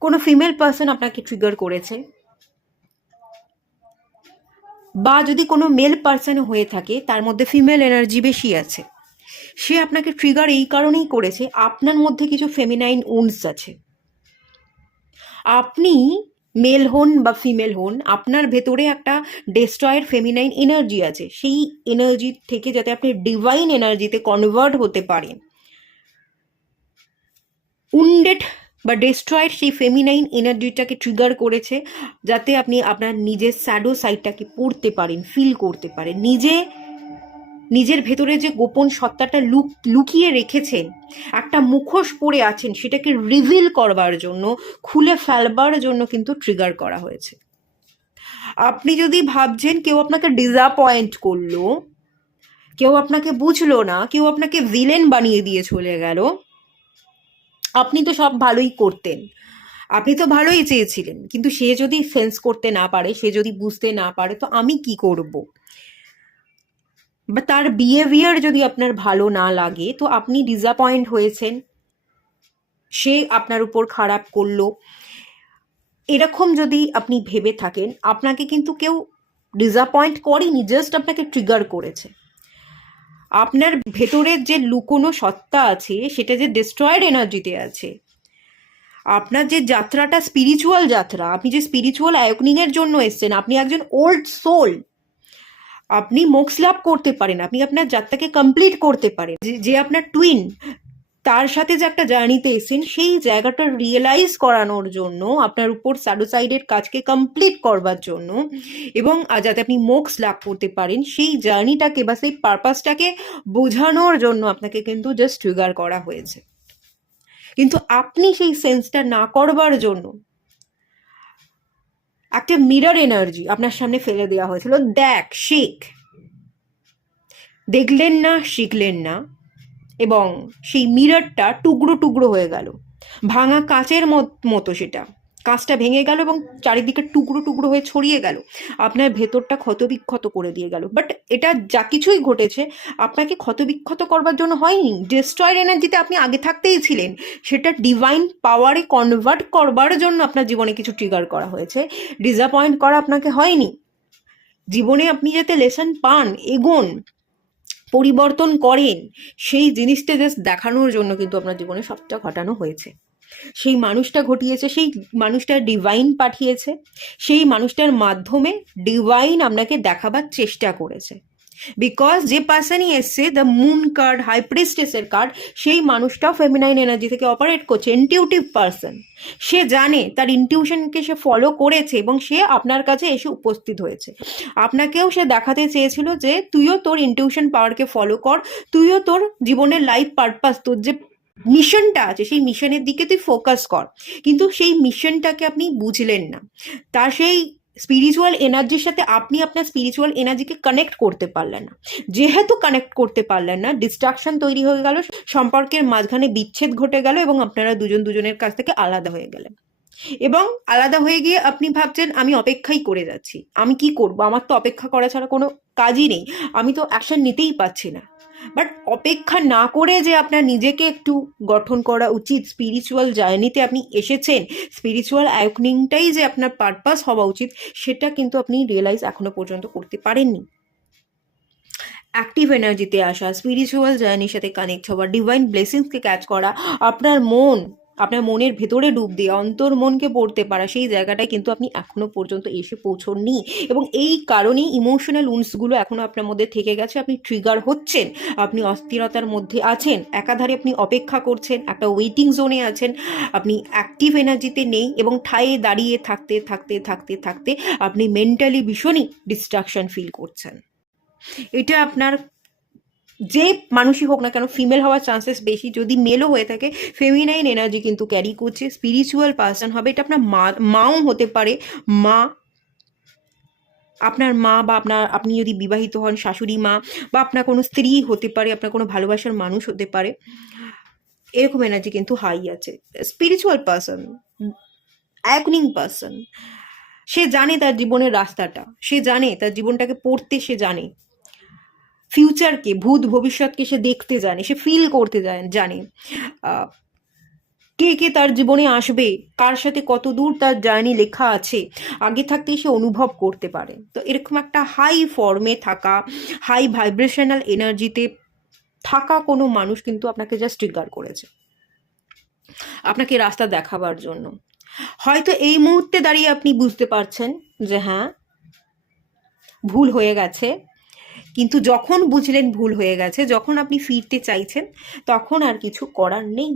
কোনো ফিমেল পার্সন আপনাকে ট্রিগার করেছে, বা যদি কোনো মেল পার্সন হয়ে থাকে তার মধ্যে ফিমেল এনার্জি বেশি আছে, সে আপনাকে ট্রিগার এই কারণেই করেছে, আপনার মধ্যে কিছু ফেমিনাইন উন্ডস আছে। আপনি মেল হন বা ফিমেল হন, আপনার ভেতরে একটা ডেস্ট্রয়ের ফেমিনাইন এনার্জি আছে, সেই এনার্জি থেকে যাতে আপনি ডিভাইন এনার্জিতে কনভার্ট হতে পারেন, উন্ডেড বা ডেস্ট্রয়েড সেই ফেমিনাইন এনার্জিটাকে ট্রিগার করেছে, যাতে আপনি আপনার নিজের শ্যাডো সাইডটাকে পড়তে পারেন, ফিল করতে পারেন, নিজের ভেতরে যে গোপন সত্তাটা লুকিয়ে রেখেছেন, একটা মুখোশ পরে আছেন, সেটাকে রিভিল করবার জন্য, খুলে ফেলবার জন্য কিন্তু ট্রিগার করা হয়েছে। আপনি যদি ভাবছেন কেউ আপনাকে ডিসঅ্যাপয়েন্ট করলো, কেউ আপনাকে বুঝলো না, কেউ আপনাকে ভিলেন বানিয়ে দিয়ে চলে গেল, আপনি তো সব ভালোই করতেন, আপনি তো ভালোই চেয়েছিলেন, কিন্তু সে যদি সেন্স করতে না পারে, সে যদি বুঝতে না পারে, তো আমি কি করব? বা তার বিহেভিয়ার যদি আপনার ভালো না লাগে, তো আপনি ডিসঅ্যাপয়েন্ট হয়েছেন, সে আপনার উপর খারাপ করলো, এরকম যদি আপনি ভেবে থাকেন, আপনাকে কিন্তু কেউ ডিসঅ্যাপয়েন্ট করেনি, জাস্ট আপনাকে ট্রিগার করেছে। আপনার ভেতরের যে লুকোনো সত্তা আছে সেটা যে ডিস্ট্রয়েড এনার্জিতে আছে। আপনার যে যাত্রাটা স্পিরিচুয়াল যাত্রা, আপনি যে স্পিরিচুয়াল অ্যাওয়েকনিং এর জন্য এসেছেন, আপনি একজন ওল্ড সোল, আপনি মোক্ষ লাভ করতে পারেন, আপনি আপনার যাত্রাকে কমপ্লিট করতে পারেন। যে আপনার টুইন, তার সাথে যে একটা জার্নিতে এসেছেন, সেই জায়গাটা রিয়েলাইজ করানোর জন্য, আপনার উপর স্যাডোসাইডের কাজকে কমপ্লিট করবার জন্য, এবং যাতে আপনি মোক্ষ লাভ করতে পারেন, সেই জার্নিটাকে বা সেই পারপাসটাকে বোঝানোর জন্য আপনাকে কিন্তু জাস্ট ট্রিগার করা হয়েছে। কিন্তু আপনি সেই সেন্সটা না করবার জন্য একটা মিরর এনার্জি আপনার সামনে ফেলে দেওয়া হয়েছিল, দেখ শিখ, দেখলেন না, শিখলেন না, এবং সেই মিররটা টুকরো টুকরো হয়ে গেল, ভাঙা কাচের মতো। সেটা কাঁচটা ভেঙে গেল এবং চারিদিকে টুকরো টুকরো হয়ে ছড়িয়ে গেল, আপনার ভেতরটা ক্ষতবিক্ষত করে দিয়ে গেল। বাট এটা যা কিছুই ঘটেছে আপনাকে ক্ষতবিক্ষত করবার জন্য হয়নি, ডিস্ট্রয়েড এনার্জিতে আপনি আগে থাকতেই ছিলেন, সেটা ডিভাইন পাওয়ারে কনভার্ট করবার জন্য আপনার জীবনে কিছু ট্রিগার করা হয়েছে। ডিসঅ্যাপয়েন্ট করা আপনাকে হয়নি। জীবনে আপনি যাতে লেসন পান, এগোন, পরিবর্তন করেন, সেই জিনিসটা জাস্ট দেখানোর জন্য কিন্তু আপনার জীবনে সবটা ঘটানো হয়েছে। সেই মানুষটা ঘটিয়েছে, সেই মানুষটা ডিভাইন পাঠিয়েছে, সেই মানুষটার মাধ্যমে ডিভাইন আপনাকে দেখাবার চেষ্টা করেছে। বিকজ যে পার্সনই এসছে, দ্য মুন কার্ড, হাই প্রিস্টেসের কার্ড, সেই মানুষটাও ফেমিনাইন এনার্জি থেকে অপারেট করছে, ইনটিউটিভ পার্সন। সে জানে, তার ইনটিউশনকে সে ফলো করেছে এবং সে আপনার কাছে এসে উপস্থিত হয়েছে। আপনাকেও সে দেখাতে চেয়েছিল যে তুইও তোর ইনটিউশন পাওয়ারকে ফলো কর, তুইও তোর জীবনের লাইফ পারপাস, তোর যে মিশনটা আছে সেই মিশনের দিকে তুই ফোকাস কর। কিন্তু সেই মিশনটাকে আপনি বুঝলেন না, তার সেই স্পিরিচুয়াল এনার্জির সাথে আপনি আপনার স্পিরিচুয়াল এনার্জিকে কানেক্ট করতে পারলেন না। যেহেতু কানেক্ট করতে পারলেন না, ডিস্ট্রাকশন তৈরি হয়ে গেল, সম্পর্কের মাঝখানে বিচ্ছেদ ঘটে গেল এবং আপনারা দুজন দুজনের কাছ থেকে আলাদা হয়ে গেলেন। এবং আলাদা হয়ে গিয়ে আপনি ভাবছেন আমি অপেক্ষাই করে যাচ্ছি, আমি কি করব, আমার তো অপেক্ষা করা ছাড়া কোনো কাজই নেই, আমি তো অ্যাকশন নিতেই পারছি না। বাট অপেক্ষা না করে যে আপনার নিজেকে একটু গঠন করা উচিত, স্পিরিচুয়াল জার্নিতে আপনি এসেছেন, স্পিরিচুয়াল অ্যাওয়েকনিংটাই যে আপনার পারপাস হওয়া উচিত, সেটা কিন্তু আপনি রিয়েলাইজ এখনো পর্যন্ত করতে পারেননি। অ্যাক্টিভ এনার্জিতে আসা, স্পিরিচুয়াল জার্নির সাথে কানেক্ট হওয়া, ডিভাইন ব্লেসিংসকে ক্যাচ করা, আপনার মনের ভেতরে ডুব দিয়ে অন্তর মনকে পড়তে পারা, সেই জায়গাটায় কিন্তু আপনি এখনো পর্যন্ত এসে পৌঁছননি। এবং এই কারণেই ইমোশনাল উন্সগুলো এখনো আপনার মধ্যে থেকে গেছে, আপনি ট্রিগার হচ্ছেন, আপনি অস্থিরতার মধ্যে আছেন, একাধারে আপনি অপেক্ষা করছেন, একটা ওয়েটিং জোনে আছেন, আপনি অ্যাক্টিভ এনার্জিতে নেই, এবং ঠায়ে দাঁড়িয়ে থাকতে থাকতে থাকতে থাকতে আপনি মেন্টালি ভীষণই ডিস্ট্রাকশন ফিল করছেন। এটা আপনার যে মানুষই হোক না কেন, ফিমেল হওয়ার চান্সেস বেশি, যদি মেলও হয়ে থাকে ফেমিনাইন এনার্জি কিন্তু ক্যারি করছে, স্পিরিচুয়াল পার্সন হবে। এটা আপনার মাও হতে পারে, আপনার মা, বা আপনি যদি বিবাহিত হন শাশুড়ি মা, বা আপনার কোনো স্ত্রী হতে পারে, আপনার কোনো ভালোবাসার মানুষ হতে পারে, এরকম এনার্জি কিন্তু হাই আছে। স্পিরিচুয়াল পার্সন, অ্যাওয়েকনিং পার্সন, সে জানে তার জীবনের রাস্তাটা, সে জানে তার জীবনটাকে পড়তে, সে জানে ফিউচারকে, ভূত ভবিষ্যৎকে সে দেখতে জানে, সে ফিল করতে জানে কে কে তার জীবনে আসবে, কার সাথে কত দূর তার জার্নি লেখা আছে, আগে থাকতেই সে অনুভব করতে পারে। তো এরকম একটা হাই ফর্মে থাকা, হাই ভাইব্রেশনাল এনার্জিতে থাকা কোনো মানুষ কিন্তু আপনাকে জাস্ট ট্রিগার করেছে, আপনাকে রাস্তা দেখাবার জন্য। হয়তো এই মুহূর্তে দাঁড়িয়ে আপনি বুঝতে পারছেন যে হ্যাঁ, ভুল হয়ে গেছে, কিন্তু যখন বুঝলেন ভুল হয়ে গেছে, যখন আপনি ফিরতে চাইছেন, তখন আর কিছু করার নেই।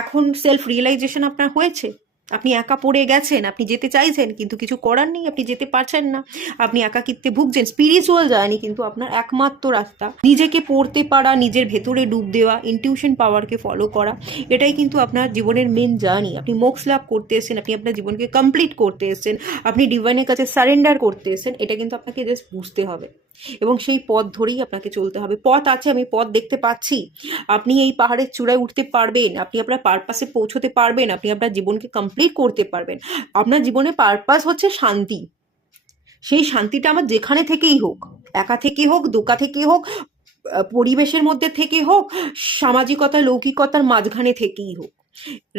এখন সেলফ রিয়েলাইজেশন আপনার হয়েছে, আপনি একা পড়ে গেছেন, আপনি যেতে চাইছেন কিন্তু কিছু করার নেই, আপনি যেতে পারছেন না, আপনি একাকিত্বে ভুগছেন। স্পিরিচুয়াল জার্নি কিন্তু আপনার একমাত্র রাস্তা, নিজেকে পড়তে পারা, নিজের ভেতরে ডুব দেওয়া, ইনটিউশন পাওয়ারকে ফলো করা, এটাই কিন্তু আপনার জীবনের মেন জার্নি। আপনি মোক্ষ লাভ করতে এসেছেন, আপনি আপনার জীবনকে কমপ্লিট করতে এসেছেন, আপনি ডিভাইনের কাছে সারেন্ডার করতে এসেছেন, এটা কিন্তু আপনাকে জাস্ট বুঝতে হবে এবং সেই পথ ধরেই আপনাকে চলতে হবে। পথ আছে, আমি পথ দেখতে পাচ্ছি, আপনি এই পাহাড়ের চূড়ায় উঠতে পারবেন, আপনি আপনার পারপাসে পৌঁছতে পারবেন, আপনি আপনার জীবনকে কমপ্লিট করতে পারবেন। আপনার জীবনের পারপাস হচ্ছে শান্তি, সেই শান্তিটা আমার যেখানে থেকেই হোক, একা থেকে হোক, দোকা থেকে হোক, পরিবেশের মধ্যে থেকে হোক, সামাজিকতা লৌকিকতার মাঝখানে থেকেই হোক,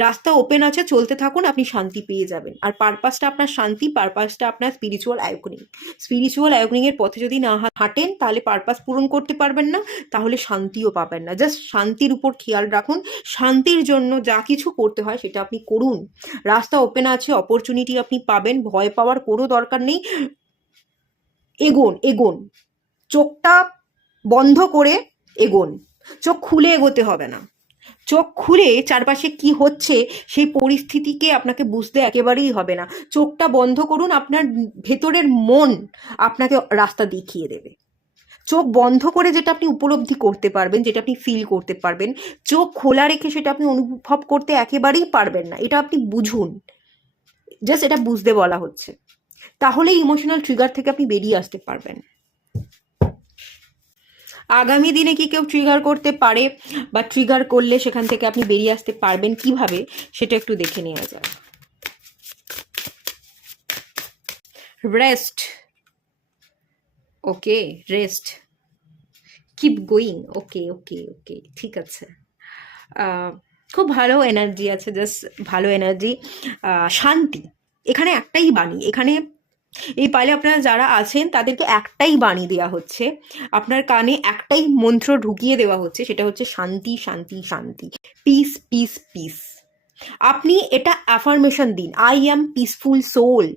রাস্তা ওপেন আছে, চলতে থাকুন, আপনি শান্তি পেয়ে যাবেন। আর পারপাসটা আপনার শান্তি, পারপাসটা আপনার স্পিরিচুয়াল অ্যাওয়েকনিং। স্পিরিচুয়াল অ্যাওয়েকনিংয়ের পথে যদি না হাঁটেন তাহলে পারপাস পূরণ করতে পারবেন না, তাহলে শান্তিও পাবেন না। জাস্ট শান্তির উপর খেয়াল রাখুন, শান্তির জন্য যা কিছু করতে হয় সেটা আপনি করুন। রাস্তা ওপেন আছে, অপরচুনিটি আপনি পাবেন, ভয় পাওয়ার কোনো দরকার নেই। এগোন এগোন, চোখটা বন্ধ করে এগোন, চোখ খুলে এগোতে হবে না। চোখ খুলে চারপাশে কি হচ্ছে সেই পরিস্থিতিকে আপনাকে বুঝতে একেবারেই হবে না। চোখটা বন্ধ করুন, আপনার ভেতরের মন আপনাকে রাস্তা দেখিয়ে দেবে। চোখ বন্ধ করে যেটা আপনি উপলব্ধি করতে পারবেন, যেটা আপনি ফিল করতে পারবেন, চোখ খোলা রেখে সেটা আপনি অনুভব করতে একেবারেই পারবেন না। এটা আপনি বুঝুন, জাস্ট এটা বুঝতে বলা হচ্ছে। তাহলে ইমোশনাল ট্রিগার থেকে আপনি বেরিয়ে আসতে পারবেন। আগামী দিনে কি কেউ ট্রিগার করতে পারে, বা ট্রিগার করলে সেখান থেকে আপনি বেরিয়ে আসতে পারবেন কিভাবে, সেটা একটু দেখে নেওয়া যাক। রেস্ট, ওকে, রেস্ট, কিপ গোয়িং, ওকে ওকে ওকে, ঠিক আছে। খুব ভালো এনার্জি আছে, জাস্ট ভালো এনার্জি। শান্তি, এখানে একটাই বাণী, এখানে এই পালে আপনারা যারা আছেন তাদেরকে একটাই বাণী দেওয়া হচ্ছে, আপনার কানে একটাই মন্ত্র ঢুকিয়ে দেওয়া হচ্ছে, সেটা হচ্ছে শান্তি শান্তি শান্তি, পিস পিস পিস। আপনি এটা অ্যাফার্মেশন দিন, আই অ্যাম পিসফুল সোল।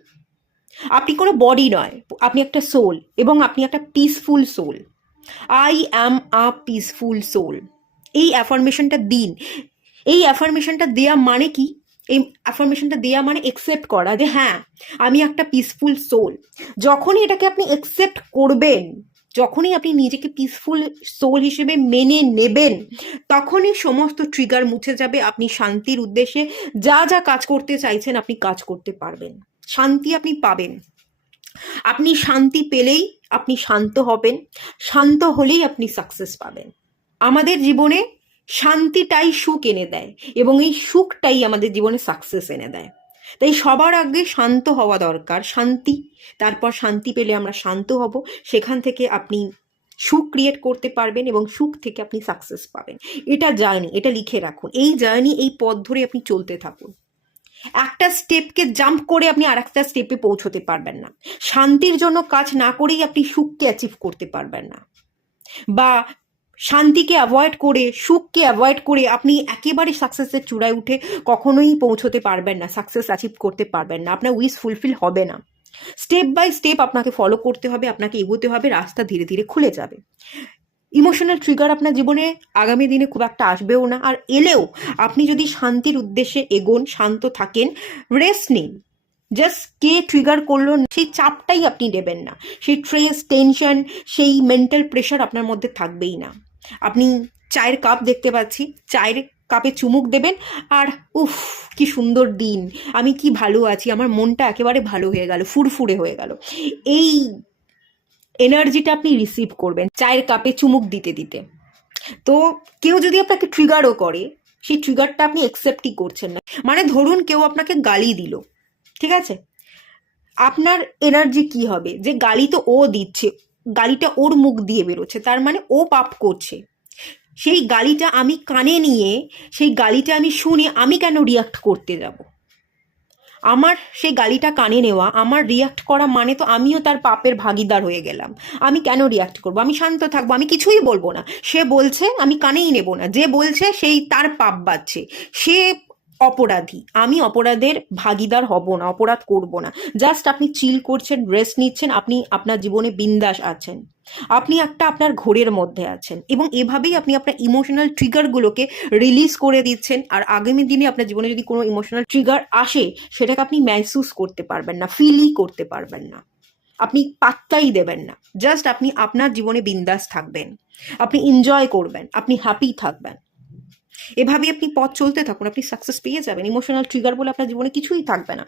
আপনি কোনো বডি নয়, আপনি একটা সোল, এবং আপনি একটা peaceful soul. I am a peaceful soul, এই অ্যাফার্মেশনটা দিন। এই অ্যাফার্মেশনটা দেয়া মানে কি? এই অ্যাফার্মেশনটা দেয়া মানে একসেপ্ট করা যে হ্যাঁ, আমি একটা পিসফুল সোল। যখনই এটাকে আপনি একসেপ্ট করবেন, যখনই আপনি নিজেকে পিসফুল সোল হিসেবে মেনে নেবেন, তখনই সমস্ত ট্রিগার মুছে যাবে। আপনি শান্তির উদ্দেশ্যে যা যা কাজ করতে চাইছেন আপনি কাজ করতে পারবেন, শান্তি আপনি পাবেন। আপনি শান্তি পেলেই আপনি শান্ত হবেন, শান্ত হলেই আপনি সাকসেস পাবেন। আমাদের জীবনে শান্তিটাই সুখ এনে দেয়, এবং এই সুখটাই আমাদের জীবনে সাকসেস এনে দেয়। তাই সবার আগে শান্ত হওয়া দরকার, শান্তি। তারপর শান্তি পেলে আমরা শান্ত হব, সেখান থেকে আপনি সুখ ক্রিয়েট করতে পারবেন, এবং সুখ থেকে আপনি সাকসেস পাবেন। এটা জার্নি, এটা লিখে রাখুন, এই জার্নি, এই পথ ধরে আপনি চলতে থাকুন। একটা স্টেপকে জাম্প করে আপনি আর একটা স্টেপে পৌঁছতে পারবেন না। শান্তির জন্য কাজ না করেই আপনি সুখকে অ্যাচিভ করতে পারবেন না, বা শান্তিকে অ্যাভয়েড করে, সুখকে অ্যাভয়েড করে আপনি একেবারে সাকসেসের চূড়ায় উঠে কখনোই পৌঁছতে পারবেন না, সাকসেস অ্যাচিভ করতে পারবেন না, আপনার উইশ ফুলফিল হবে না। স্টেপ বাই স্টেপ আপনাকে ফলো করতে হবে, আপনাকে এগোতে হবে, রাস্তা ধীরে ধীরে খুলে যাবে। ইমোশনাল ট্রিগার আপনার জীবনে আগামী দিনে খুব একটা আসবেও না, আর এলেও আপনি যদি শান্তির উদ্দেশ্যে এগোন, শান্ত থাকেন, রেস্ট নিন, জাস্ট কে ট্রিগার করলো সেই চাপটাই আপনি নেবেন না, সেই স্ট্রেস, টেনশন, সেই মেন্টাল প্রেশার আপনার মধ্যে থাকবেই না। আপনি চায়ের কাপ দেখতে পাচ্ছি, চায়ের কাপে চুমুক দেবেন, আর উফ, কি সুন্দর দিন, আমি কি ভালো আছি, আমার মনটা একেবারে ভালো হয়ে গেল, ফুরফুরে হয়ে গেল, এই এনার্জিটা আপনি রিসিভ করবেন চায়ের কাপে চুমুক দিতে দিতে। তো কেউ যদি আপনাকে ট্রিগারও করে, সেই ট্রিগারটা আপনি একসেপ্টই করছেন না। মানে ধরুন কেউ আপনাকে গালি দিল, ঠিক আছে, আপনার এনার্জি কি হবে, যে গালি তো ও দিচ্ছে, গালিটা ওর মুখ দিয়ে বেরোচ্ছে, তার মানে ও পাপ করছে। সেই গালিটা আমি কানে নিয়ে, সেই গালিটা আমি শুনে আমি কেন রিয়াক্ট করতে যাব? আমার সেই গালিটা কানে নেওয়া, আমার রিয়াক্ট করা মানে তো আমিও তার পাপের ভাগিদার হয়ে গেলাম। আমি কেন রিয়াক্ট করবো? আমি শান্ত থাকবো, আমি কিছুই বলবো না। সে বলছে, আমি কানেই নেব না, যে বলছে সেই তার পাপ বাচ্ছে, সে অপরাধী, আমি অপরাধের ভাগিদার হব না, অপরাধ করব না। জাস্ট আপনি চিল করছেন, রেস্ট নিচ্ছেন, আপনি আপনার জীবনে বিন্দাস আছেন, আপনি একটা আপনার ঘোরের মধ্যে আছেন, এবং এভাবেই আপনি আপনার ইমোশনাল ট্রিগারগুলোকে রিলিজ করে দিচ্ছেন। আর আগামী দিনে আপনার জীবনে যদি কোনো ইমোশনাল ট্রিগার আসে, সেটাকে আপনি মেহসুস করতে পারবেন না, ফিলই করতে পারবেন না, আপনি পাত্তাই দেবেন না। জাস্ট আপনি আপনার জীবনে বিন্দাস থাকবেন, আপনি এনজয় করবেন, আপনি হ্যাপি থাকবেন। এভাবেই আপনি পথ চলতে থাকুন, আপনি সাকসেস পেয়ে যাবেন। ইমোশনাল ট্রিগার বলে আপনার জীবনে কিছুই থাকবে না।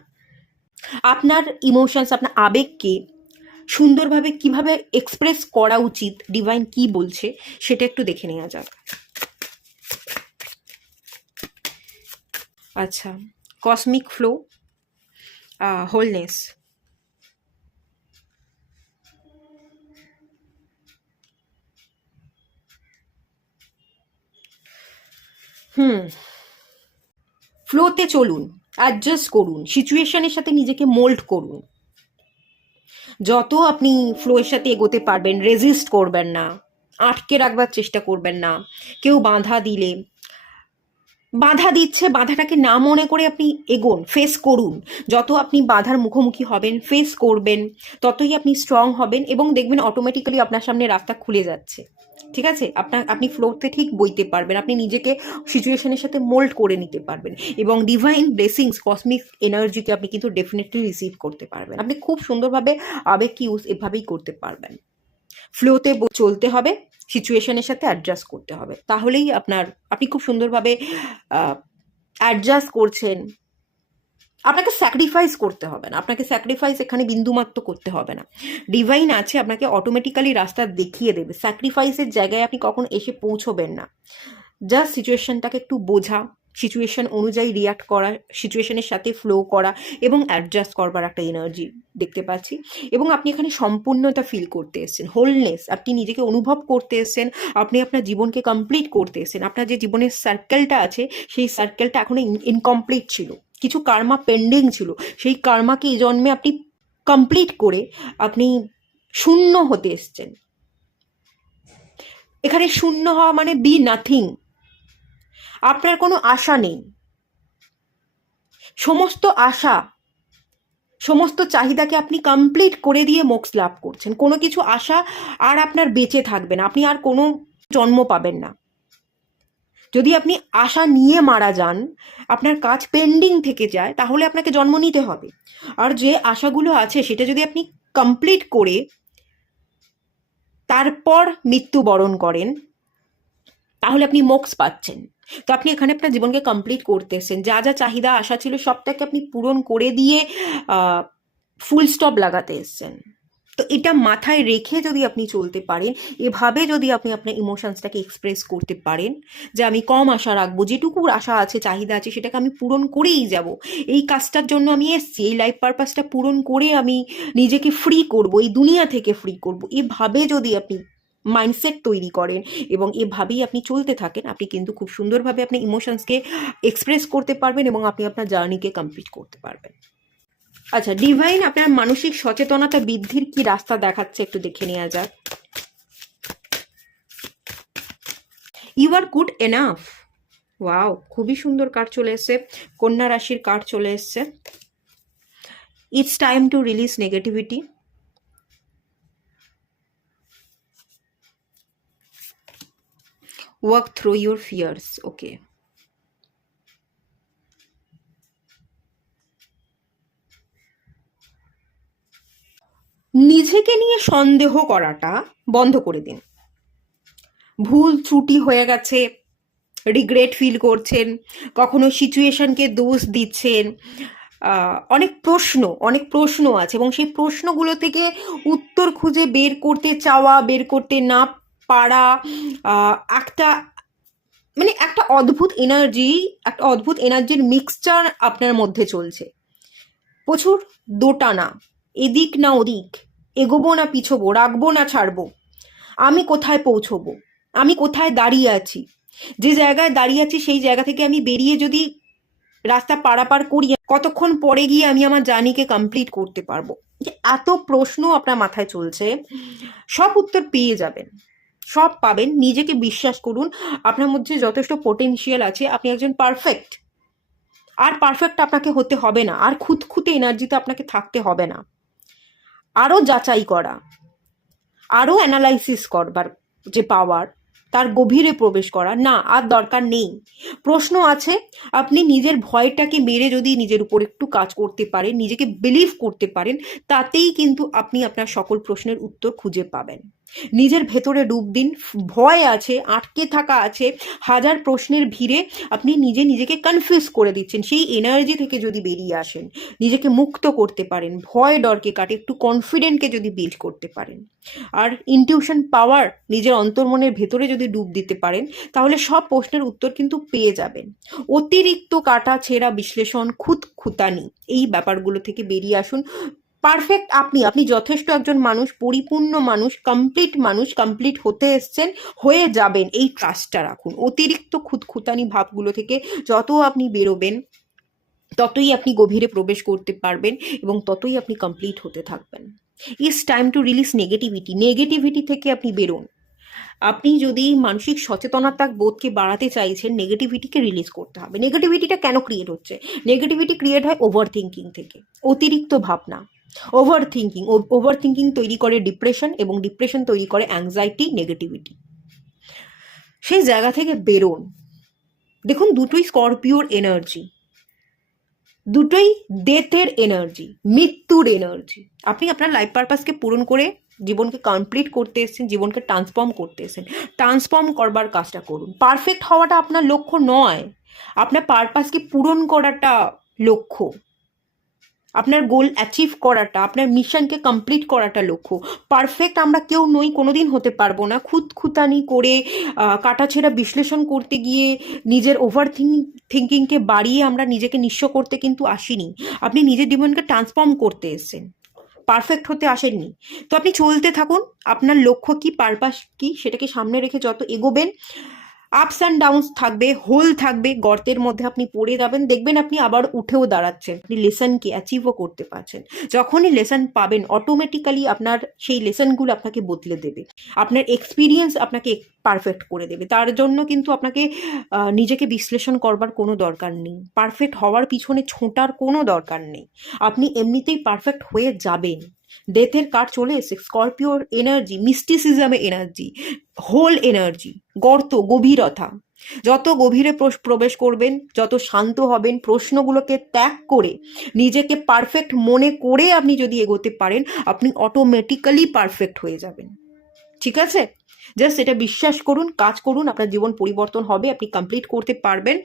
আপনার ইমোশনস, আপনার আবেগকে সুন্দরভাবে কিভাবে এক্সপ্রেস করা উচিত, ডিভাইন কি বলছে সেটা একটু দেখে নেওয়া যাক। আচ্ছা, কসমিক ফ্লো, হোলনেস, হুম, ফ্লোতে চলুন, অ্যাডজাস্ট করুন, সিচুয়েশনের সাথে নিজেকে মোল্ড করুন। যত আপনি ফ্লোয়ের সাথে এগোতে পারবেন, রেজিস্ট করবেন না, আটকে রাখবার চেষ্টা করবেন না। কেউ বাধা দিচ্ছে, বাধাটাকে না মনে করে আপনি এগোন, ফেস করুন। যত আপনি বাধার মুখোমুখি হবেন, ফেস করবেন, ততই আপনি স্ট্রং হবেন এবং দেখবেন অটোমেটিক্যালি আপনার সামনে রাস্তা খুলে যাচ্ছে। ঠিক আছে, আপনি ফ্লোতে ঠিক বইতে পারবেন, আপনি নিজেকে সিচুয়েশনের সাথে মোল্ড করে নিতে পারবেন এবং ডিভাইন ব্লেসিংস, কসমিক এনার্জিকে আপনি কিন্তু ডেফিনেটলি রিসিভ করতে পারবেন। আপনি খুব সুন্দরভাবে আবেগ ইউজ এভাবেই করতে পারবেন। ফ্লোতে চলতে হবে, সিচুয়েশনের সাথে অ্যাডজাস্ট করতে হবে, তাহলেই আপনি খুব সুন্দরভাবে অ্যাডজাস্ট করছেন। আপনাকে স্যাক্রিফাইস করতে হবে না, আপনাকে স্যাক্রিফাইস এখানে বিন্দুমাত্র করতে হবে না। ডিভাইন আছে, আপনাকে অটোমেটিক্যালি রাস্তা দেখিয়ে দেবে। স্যাক্রিফাইসের জায়গায় আপনি কখন এসে পৌঁছবেন না। জাস্ট সিচুয়েশনটাকে একটু বোঝা, সিচুয়েশন অনুযায়ী রিয়াক্ট করা, সিচুয়েশনের সাথে ফ্লো করা এবং অ্যাডজাস্ট করবার একটা এনার্জি দেখতে পাচ্ছি। এবং আপনি এখানে সম্পূর্ণতা ফিল করতে এসেছেন, হোলনেস, আপনি নিজেকে অনুভব করতে এসেছেন, আপনি আপনার জীবনকে কমপ্লিট করতে এসেছেন। আপনার যে জীবনের সার্কেলটা আছে, সেই সার্কেলটা এখনো ইনকমপ্লিট ছিল, কিছু কার্মা পেন্ডিং ছিল, সেই কার্মাকে এই জন্মে আপনি কমপ্লিট করে আপনি শূন্য হতে এসছেন। এখানে শূন্য হওয়া মানে বি নাথিং, আপনার কোনো আশা নেই। সমস্ত আশা, সমস্ত চাহিদাকে আপনি কমপ্লিট করে দিয়ে মোক্ষ লাভ করছেন। কোনো কিছু আশা আর আপনার বেঁচে থাকবে না, আপনি আর কোনো জন্ম পাবেন না। যদি আপনি আশা নিয়ে মারা যান, আপনার কাজ পেন্ডিং থেকে যায়, তাহলে আপনাকে জন্ম নিতে হবে। আর যে আশাগুলো আছে সেটা যদি আপনি কমপ্লিট করে তারপর মৃত্যুবরণ করেন, তাহলে আপনি মোক্ষ পাচ্ছেন। তো আপনি এখানে আপনার জীবনকে কমপ্লিট করতে এসেছেন, যা যা চাহিদা আশা ছিল সবটাকে আপনি পূরণ করে দিয়ে ফুল স্টপ লাগাতে এসেছেন। তো এটা মাথায় রেখে যদি আপনি চলতে পারেন, এভাবে যদি আপনি আপনার ইমোশনসটাকে এক্সপ্রেস করতে পারেন যে আমি কম আশা রাখবো, যেটুকু আশা আছে, চাহিদা আছে, সেটাকে আমি পূরণ করেই যাব, এই কাজটার জন্য আমি এসেছি, এই লাইফ পারপাসটা পূরণ করে আমি নিজেকে ফ্রি করব, এই দুনিয়া থেকে ফ্রি করব, এভাবে যদি আপনি মাইন্ডসেট তৈরি করেন এবং এভাবেই আপনি চলতে থাকেন, আপনি কিন্তু খুব সুন্দরভাবে আপনি ইমোশনসকে এক্সপ্রেস করতে পারবেন এবং আপনি আপনার জার্নিকে কমপ্লিট করতে পারবেন। আচ্ছা, ডিভাইন আপনার মানসিক সচেতনতা বৃদ্ধির কি রাস্তা দেখাচ্ছে একটু দেখে নেওয়া যাক। You are good enough. Wow, খুবই সুন্দর কার্ড চলে এসছে, কন্যা রাশির কার্ড চলে এসছে। It's time to release negativity. Work through your fears. Okay, নিজেকে নিয়ে সন্দেহ করাটা বন্ধ করে দিন। ভুল ত্রুটি হয়ে গেছে, রিগ্রেট ফিল করছেন, কখনো সিচুয়েশনকে দোষ দিচ্ছেন, অনেক প্রশ্ন আছে এবং সেই প্রশ্নগুলো থেকে উত্তর খুঁজে বের করতে চাওয়া, বের করতে না পারা, একটা একটা অদ্ভুত এনার্জির মিক্সচার আপনার মধ্যে চলছে। প্রচুর দোটানা, এদিক না ওদিক, এগোবো না পিছোবো, রাখবো না ছাড়বো, আমি কোথায় পৌঁছবো, আমি কোথায় দাঁড়িয়ে আছি, যে জায়গায় দাঁড়িয়ে আছি সেই জায়গা থেকে আমি বেরিয়ে যদি রাস্তা পারাপার করি, কতক্ষণ পরে গিয়ে আমি আমার জার্নিকে কমপ্লিট করতে পারবো। এত প্রশ্ন আপনার মাথায় চলছে, সব উত্তর পেয়ে যাবেন, সব পাবেন। নিজেকে বিশ্বাস করুন, আপনার মধ্যে যথেষ্ট পোটেনশিয়াল আছে, আপনি একজন পারফেক্ট। আর পারফেক্ট আপনাকে হতে হবে না, আর খুঁতখুঁতে এনার্জিতে আপনাকে থাকতে হবে না। আরও যাচাই করা, আরও অ্যানালাইসিস করবার যে পাওয়ার, তার গভীরে প্রবেশ করা না আর দরকার নেই। প্রশ্ন আছে, আপনি নিজের ভয়টাকে মেরে যদি নিজের উপর একটু কাজ করতে পারেন, নিজেকে বিলিভ করতে পারেন, তাতেই কিন্তু আপনি আপনার সকল প্রশ্নের উত্তর খুঁজে পাবেন। নিজের ভেতরে ডুব দিন, ভয় আছে, আটকে থাকা আছে, হাজার প্রশ্নের ভিড়ে আপনি নিজেকে কনফিউজ করে দিচ্ছেন। সেই এনার্জি থেকে যদি বেরিয়ে আসেন, নিজেকে মুক্ত করতে পারেন, ভয় ডরকে কাটে, একটু কনফিডেন্টকে যদি বিল্ড করতে পারেন, আর ইনটিউশন পাওয়ার নিজের অন্তর্মনের ভেতরে যদি ডুব দিতে পারেন, তাহলে সব প্রশ্নের উত্তর কিন্তু পেয়ে যাবেন। অতিরিক্ত কাটা ছেঁড়া বিশ্লেষণ, খুঁতখুঁতানি, এই ব্যাপারগুলো থেকে বেরিয়ে আসুন। পারফেক্ট আপনি যথেষ্ট একজন মানুষ, পরিপূর্ণ মানুষ, কমপ্লিট হতে এসছেন, হয়ে যাবেন, এই ট্রাস্টটা রাখুন। অতিরিক্ত খুঁতখুঁতানি ভাবগুলো থেকে যত আপনি বেরোবেন, ততই আপনি গভীরে প্রবেশ করতে পারবেন এবং ততই আপনি কমপ্লিট হতে থাকবেন। It's time to release negativity থেকে আপনি বেরোন। আপনি যদি মানসিক সচেতনতা বোধকে বাড়াতে চাইছেন, নেগেটিভিটিকে রিলিজ করতে হবে। নেগেটিভিটিটা কেন ক্রিয়েট হচ্ছে? নেগেটিভিটি ক্রিয়েট হয় ওভার থিঙ্কিং থেকে, অতিরিক্ত ভাবনা। ওভার থিঙ্কিং তৈরি করে ডিপ্রেশন, এবং ডিপ্রেশন তৈরি করে অ্যাংজাইটি, নেগেটিভিটি। সেই জায়গা থেকে বেরোন। দেখুন, দুটোই স্করপিওর এনার্জি, দুটোই ডেথের এনার্জি, মৃত্যুর এনার্জি। আপনি আপনার লাইফ পারপাসকে পূরণ করে জীবনকে কমপ্লিট করতে এসেছেন, জীবনকে ট্রান্সফর্ম করতে এসেছেন। ট্রান্সফর্ম করবার কাজটা করুন। পারফেক্ট হওয়াটা আপনার লক্ষ্য নয়, আপনার পারপাসকে পূরণ করাটা লক্ষ্য। আপনার গোল অ্যাচিভ করাটা, আপনার মিশনকে কমপ্লিট করাটা লক্ষ্য। পারফেক্ট আমরা কেউ নই, কোনোদিন হতে পারবো না। খুঁতখুতানি করে কাটাছেঁড়া বিশ্লেষণ করতে গিয়ে নিজের ওভার থিঙ্কিংকে বাড়িয়ে আমরা নিজেকে নিঃস্ব করতে কিন্তু আসিনি। আপনি নিজের জীবনকে ট্রান্সফর্ম করতে এসেছেন, পারফেক্ট হতে আসেননি। তো আপনি চলতে থাকুন। আপনার লক্ষ্য কি, পারপাস কি, সেটাকে সামনে রেখে যত এগোবেন, আপস অ্যান্ড ডাউনস থাকবে, হোল থাকবে, গর্তের মধ্যে আপনি পড়ে যাবেন, দেখবেন আপনি আবার উঠেও দাঁড়াচ্ছেন, আপনি লেসনকে অ্যাচিভও করতে পারছেন। যখনই লেসন পাবেন, অটোমেটিক্যালি আপনার সেই লেসনগুলো আপনাকে বদলে দেবে, আপনার এক্সপিরিয়েন্স আপনাকে পারফেক্ট করে দেবে। তার জন্য কিন্তু আপনাকে নিজেকে বিশ্লেষণ করবার কোনো দরকার নেই, পারফেক্ট হওয়ার পিছনে ছোটার কোনো দরকার নেই। আপনি এমনিতেই পারফেক্ট হয়ে যাবেন। ডেথের কার্ড চলে এসে, স্করপিওর এনার্জি, মিস্টিসিজমের এনার্জি, হোল এনার্জি, গর্ত, গভীরতা। যত গভীরে প্রবেশ করবেন, যত শান্ত হবেন, প্রশ্নগুলোকে ত্যাগ করে নিজেকে পারফেক্ট মনে করে আপনি যদি এগোতে পারেন, আপনি অটোমেটিক্যালি পারফেক্ট হয়ে যাবেন। ঠিক আছে? জাস্ট এটা বিশ্বাস করুন, কাজ করুন, আপনার জীবন পরিবর্তন হবে, আপনি কমপ্লিট করতে পারবেন,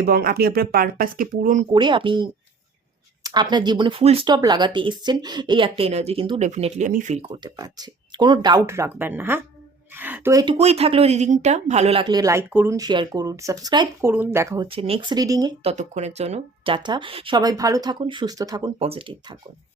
এবং আপনি আপনার পারপাসকে পূরণ করে আপনি আপনার জীবনে ফুল স্টপ লাগাতে এসছেন। এই একটা এনার্জি কিন্তু ডেফিনেটলি আমি ফিল করতে পারছি। কোনো ডাউট রাখবেন না, হ্যাঁ? তো এটুকুই থাকলো রিডিংটা। ভালো লাগলে লাইক করুন, শেয়ার করুন, সাবস্ক্রাইব করুন। দেখা হচ্ছে নেক্সট রিডিংয়ে। ততক্ষণের জন্য টাটা। সবাই ভালো থাকুন, সুস্থ থাকুন, পজিটিভ থাকুন।